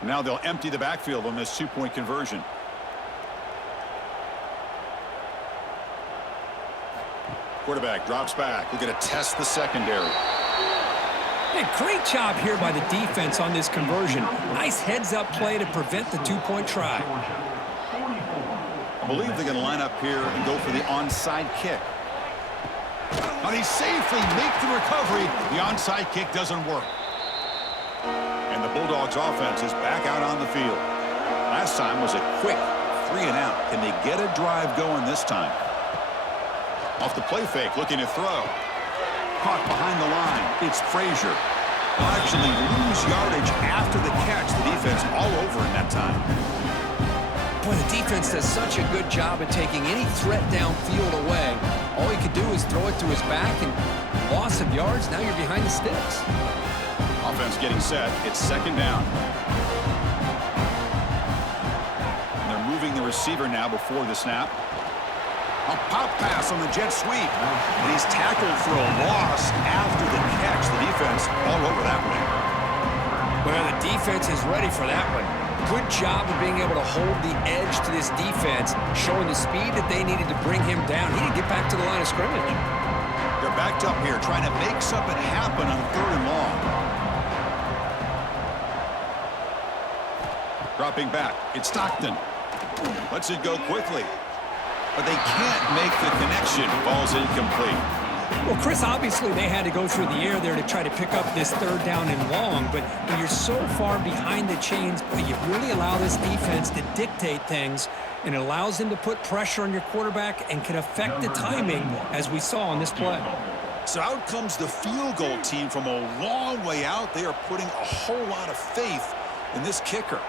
Now they'll empty the backfield on this two-point conversion. Quarterback drops back. We're going to test the secondary. Hey, great job here by the defense on this conversion. Nice heads-up play to prevent the two-point try. I believe they're going to line up here and go for the onside kick. Now they safely make the recovery. The onside kick doesn't work. And the Bulldogs offense is back out on the field. Last time was a quick 3 and out. Can they get a drive going this time? Off the play fake, looking to throw. Caught behind the line. It's Frazier. They'll actually lose yardage after the catch. The defense all over in that time. Boy, the defense does such a good job at taking any threat downfield away. All he could do is throw it to his back, and loss of yards, now you're behind the sticks. Offense getting set. It's second down. And they're moving the receiver now before the snap. A pop pass on the jet sweep. And he's tackled for a loss after the catch. The defense all over that one. Well, the defense is ready for that one. Good job of being able to hold the edge to this defense, showing the speed that they needed to bring him down. He didn't get back to the line of scrimmage. They're backed up here, trying to make something happen on 3rd and long. Dropping back. It's Stockton. Lets it go quickly. But they can't make the connection. Ball's incomplete. Well, Chris, obviously they had to go through the air there to try to pick up this 3rd down and long, but when you're so far behind the chains, you really allow this defense to dictate things, and it allows them to put pressure on your quarterback and can affect the timing, as we saw on this play. So out comes the field goal team from a long way out. They are putting a whole lot of faith in this kicker.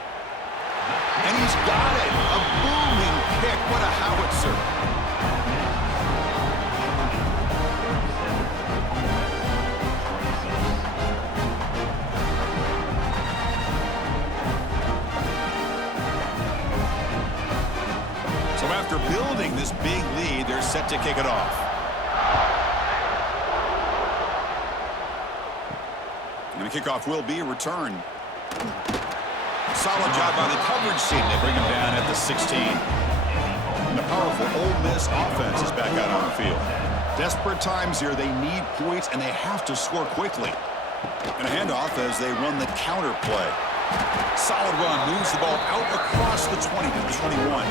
And he's got it. A booming kick. What a howitzer. So after building this big lead, they're set to kick it off. And the kickoff will be a return. Solid job by the coverage team. They bring him down at the 16. And the powerful Ole Miss offense is back out on the field. Desperate times here. They need points, and they have to score quickly. And a handoff as they run the counter play. Solid run. Moves the ball out across the 20 to the 21.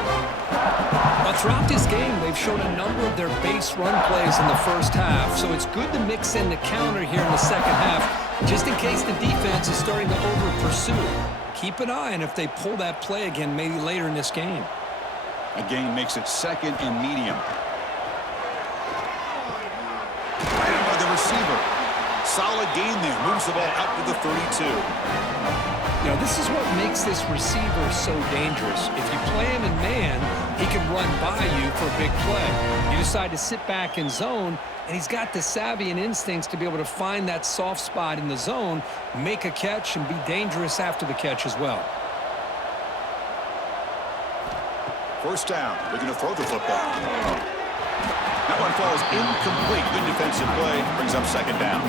But throughout this game, they've shown a number of their base run plays in the first half, so it's good to mix in the counter here in the second half, just in case the defense is starting to over-pursue. Keep an eye on if they pull that play again maybe later in this game. A gain makes it 2nd and medium. Right by the receiver. Solid gain there. Moves the ball out to the 32. You know, this is what makes this receiver so dangerous. If you play him in man, he can run by you for a big play. You decide to sit back in zone, and he's got the savvy and instincts to be able to find that soft spot in the zone, make a catch, and be dangerous after the catch as well. First down. Looking to throw the football. That one falls incomplete. Good defensive play. Brings up 2nd down.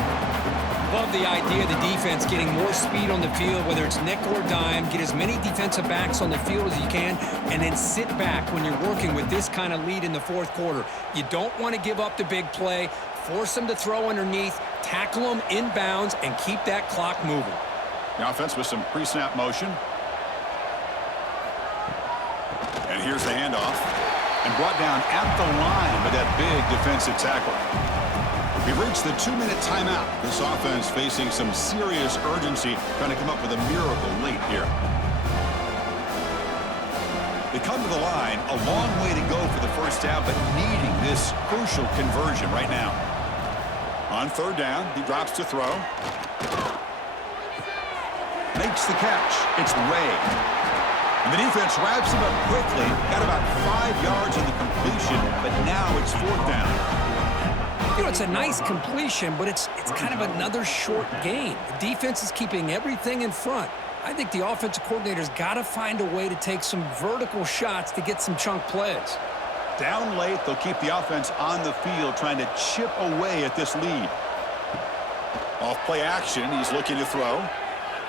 Love the idea of the defense getting more speed on the field, whether it's nickel or dime. Get as many defensive backs on the field as you can, and then sit back when you're working with this kind of lead in the 4th quarter. You don't want to give up the big play. Force them to throw underneath, tackle them inbounds, and keep that clock moving. The offense with some pre-snap motion. And here's the handoff. And brought down at the line with that big defensive tackle. We've reached the 2-minute timeout. This offense facing some serious urgency, trying to come up with a miracle late here. They come to the line, a long way to go for the first down, but needing this crucial conversion right now. On 3rd down, he drops to throw. Makes the catch. It's Ray. And the defense wraps him up quickly. Got about 5 yards on the completion, but now it's 4th down. You know, it's a nice completion, but it's kind of another short gain. The defense is keeping everything in front. I think the offensive coordinator's got to find a way to take some vertical shots to get some chunk plays. Down late, they'll keep the offense on the field, trying to chip away at this lead. Off play action, he's looking to throw.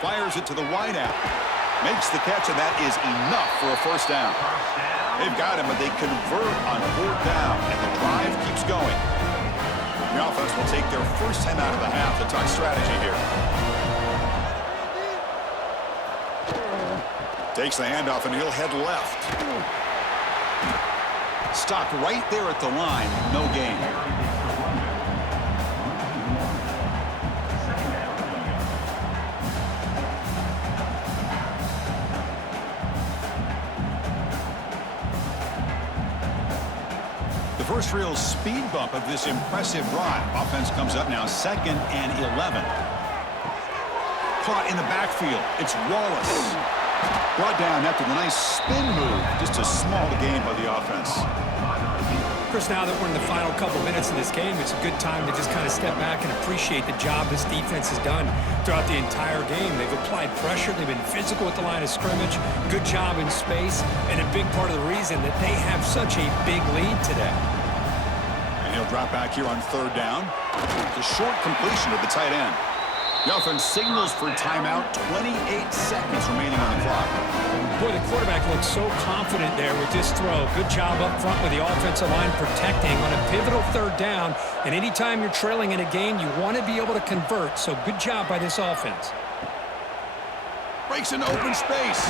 Fires it to the wideout. Makes the catch, and that is enough for a first down. They've got him, but they convert on 4th down, and the drive keeps going. The offense will take their first time out of the half to talk strategy here. Takes the handoff, and he'll head left. Stopped right there at the line. No gain. The first real speed bump of this impressive drive. Offense comes up now 2nd and 11. Caught in the backfield. It's Wallace. Brought down after the nice spin move. Just a small gain by the offense. Chris, now that we're in the final couple minutes of this game, it's a good time to just kind of step back and appreciate the job this defense has done throughout the entire game. They've applied pressure. They've been physical at the line of scrimmage. Good job in space. And a big part of the reason that they have such a big lead today. And he'll drop back here on 3rd down. It's a short completion to the tight end. The offense signals for timeout. 28 seconds remaining on the clock. Boy, the quarterback looks so confident there with this throw. Good job up front with the offensive line protecting on a pivotal 3rd down. And anytime you're trailing in a game, you want to be able to convert. So good job by this offense. Breaks into open space.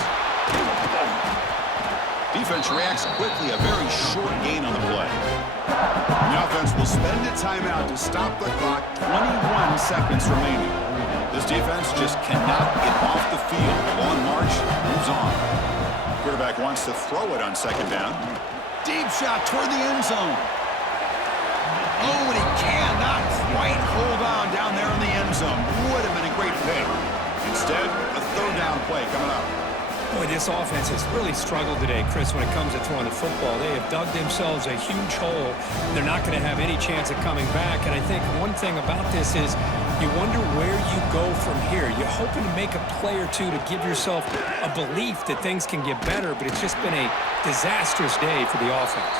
Defense reacts quickly. A very short gain on the play. The offense will spend a timeout to stop the clock. 21 seconds remaining. This defense just cannot get off the field. The long march moves on. Quarterback wants to throw it on 2nd down. Deep shot toward the end zone. Oh, and he cannot quite hold on down there in the end zone. Would have been a great pick. Instead, a 3rd down play coming up. Boy, this offense has really struggled today, Chris, when it comes to throwing the football. They have dug themselves a huge hole. They're not going to have any chance of coming back. And I think one thing about this is you wonder where you go from here. You're hoping to make a play or two to give yourself a belief that things can get better, but it's just been a disastrous day for the offense.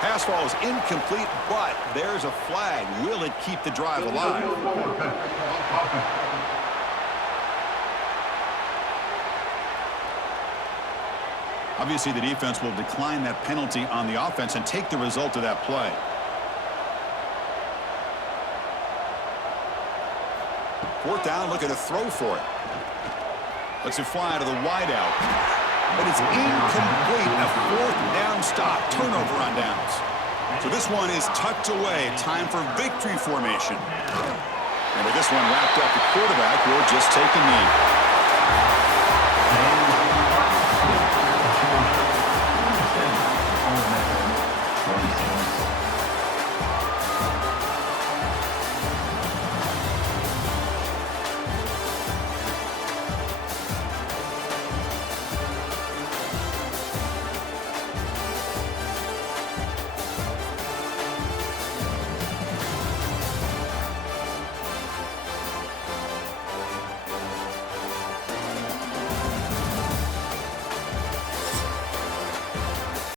Pass ball is incomplete, but there's a flag. Will it keep the drive alive? Obviously, the defense will decline that penalty on the offense and take the result of that play. Fourth down, looking to throw for it. Lets it fly to the wideout. But it's incomplete. A 4th down stop. Turnover on downs. So this one is tucked away. Time for victory formation. And with this one wrapped up, the quarterback will just take a knee.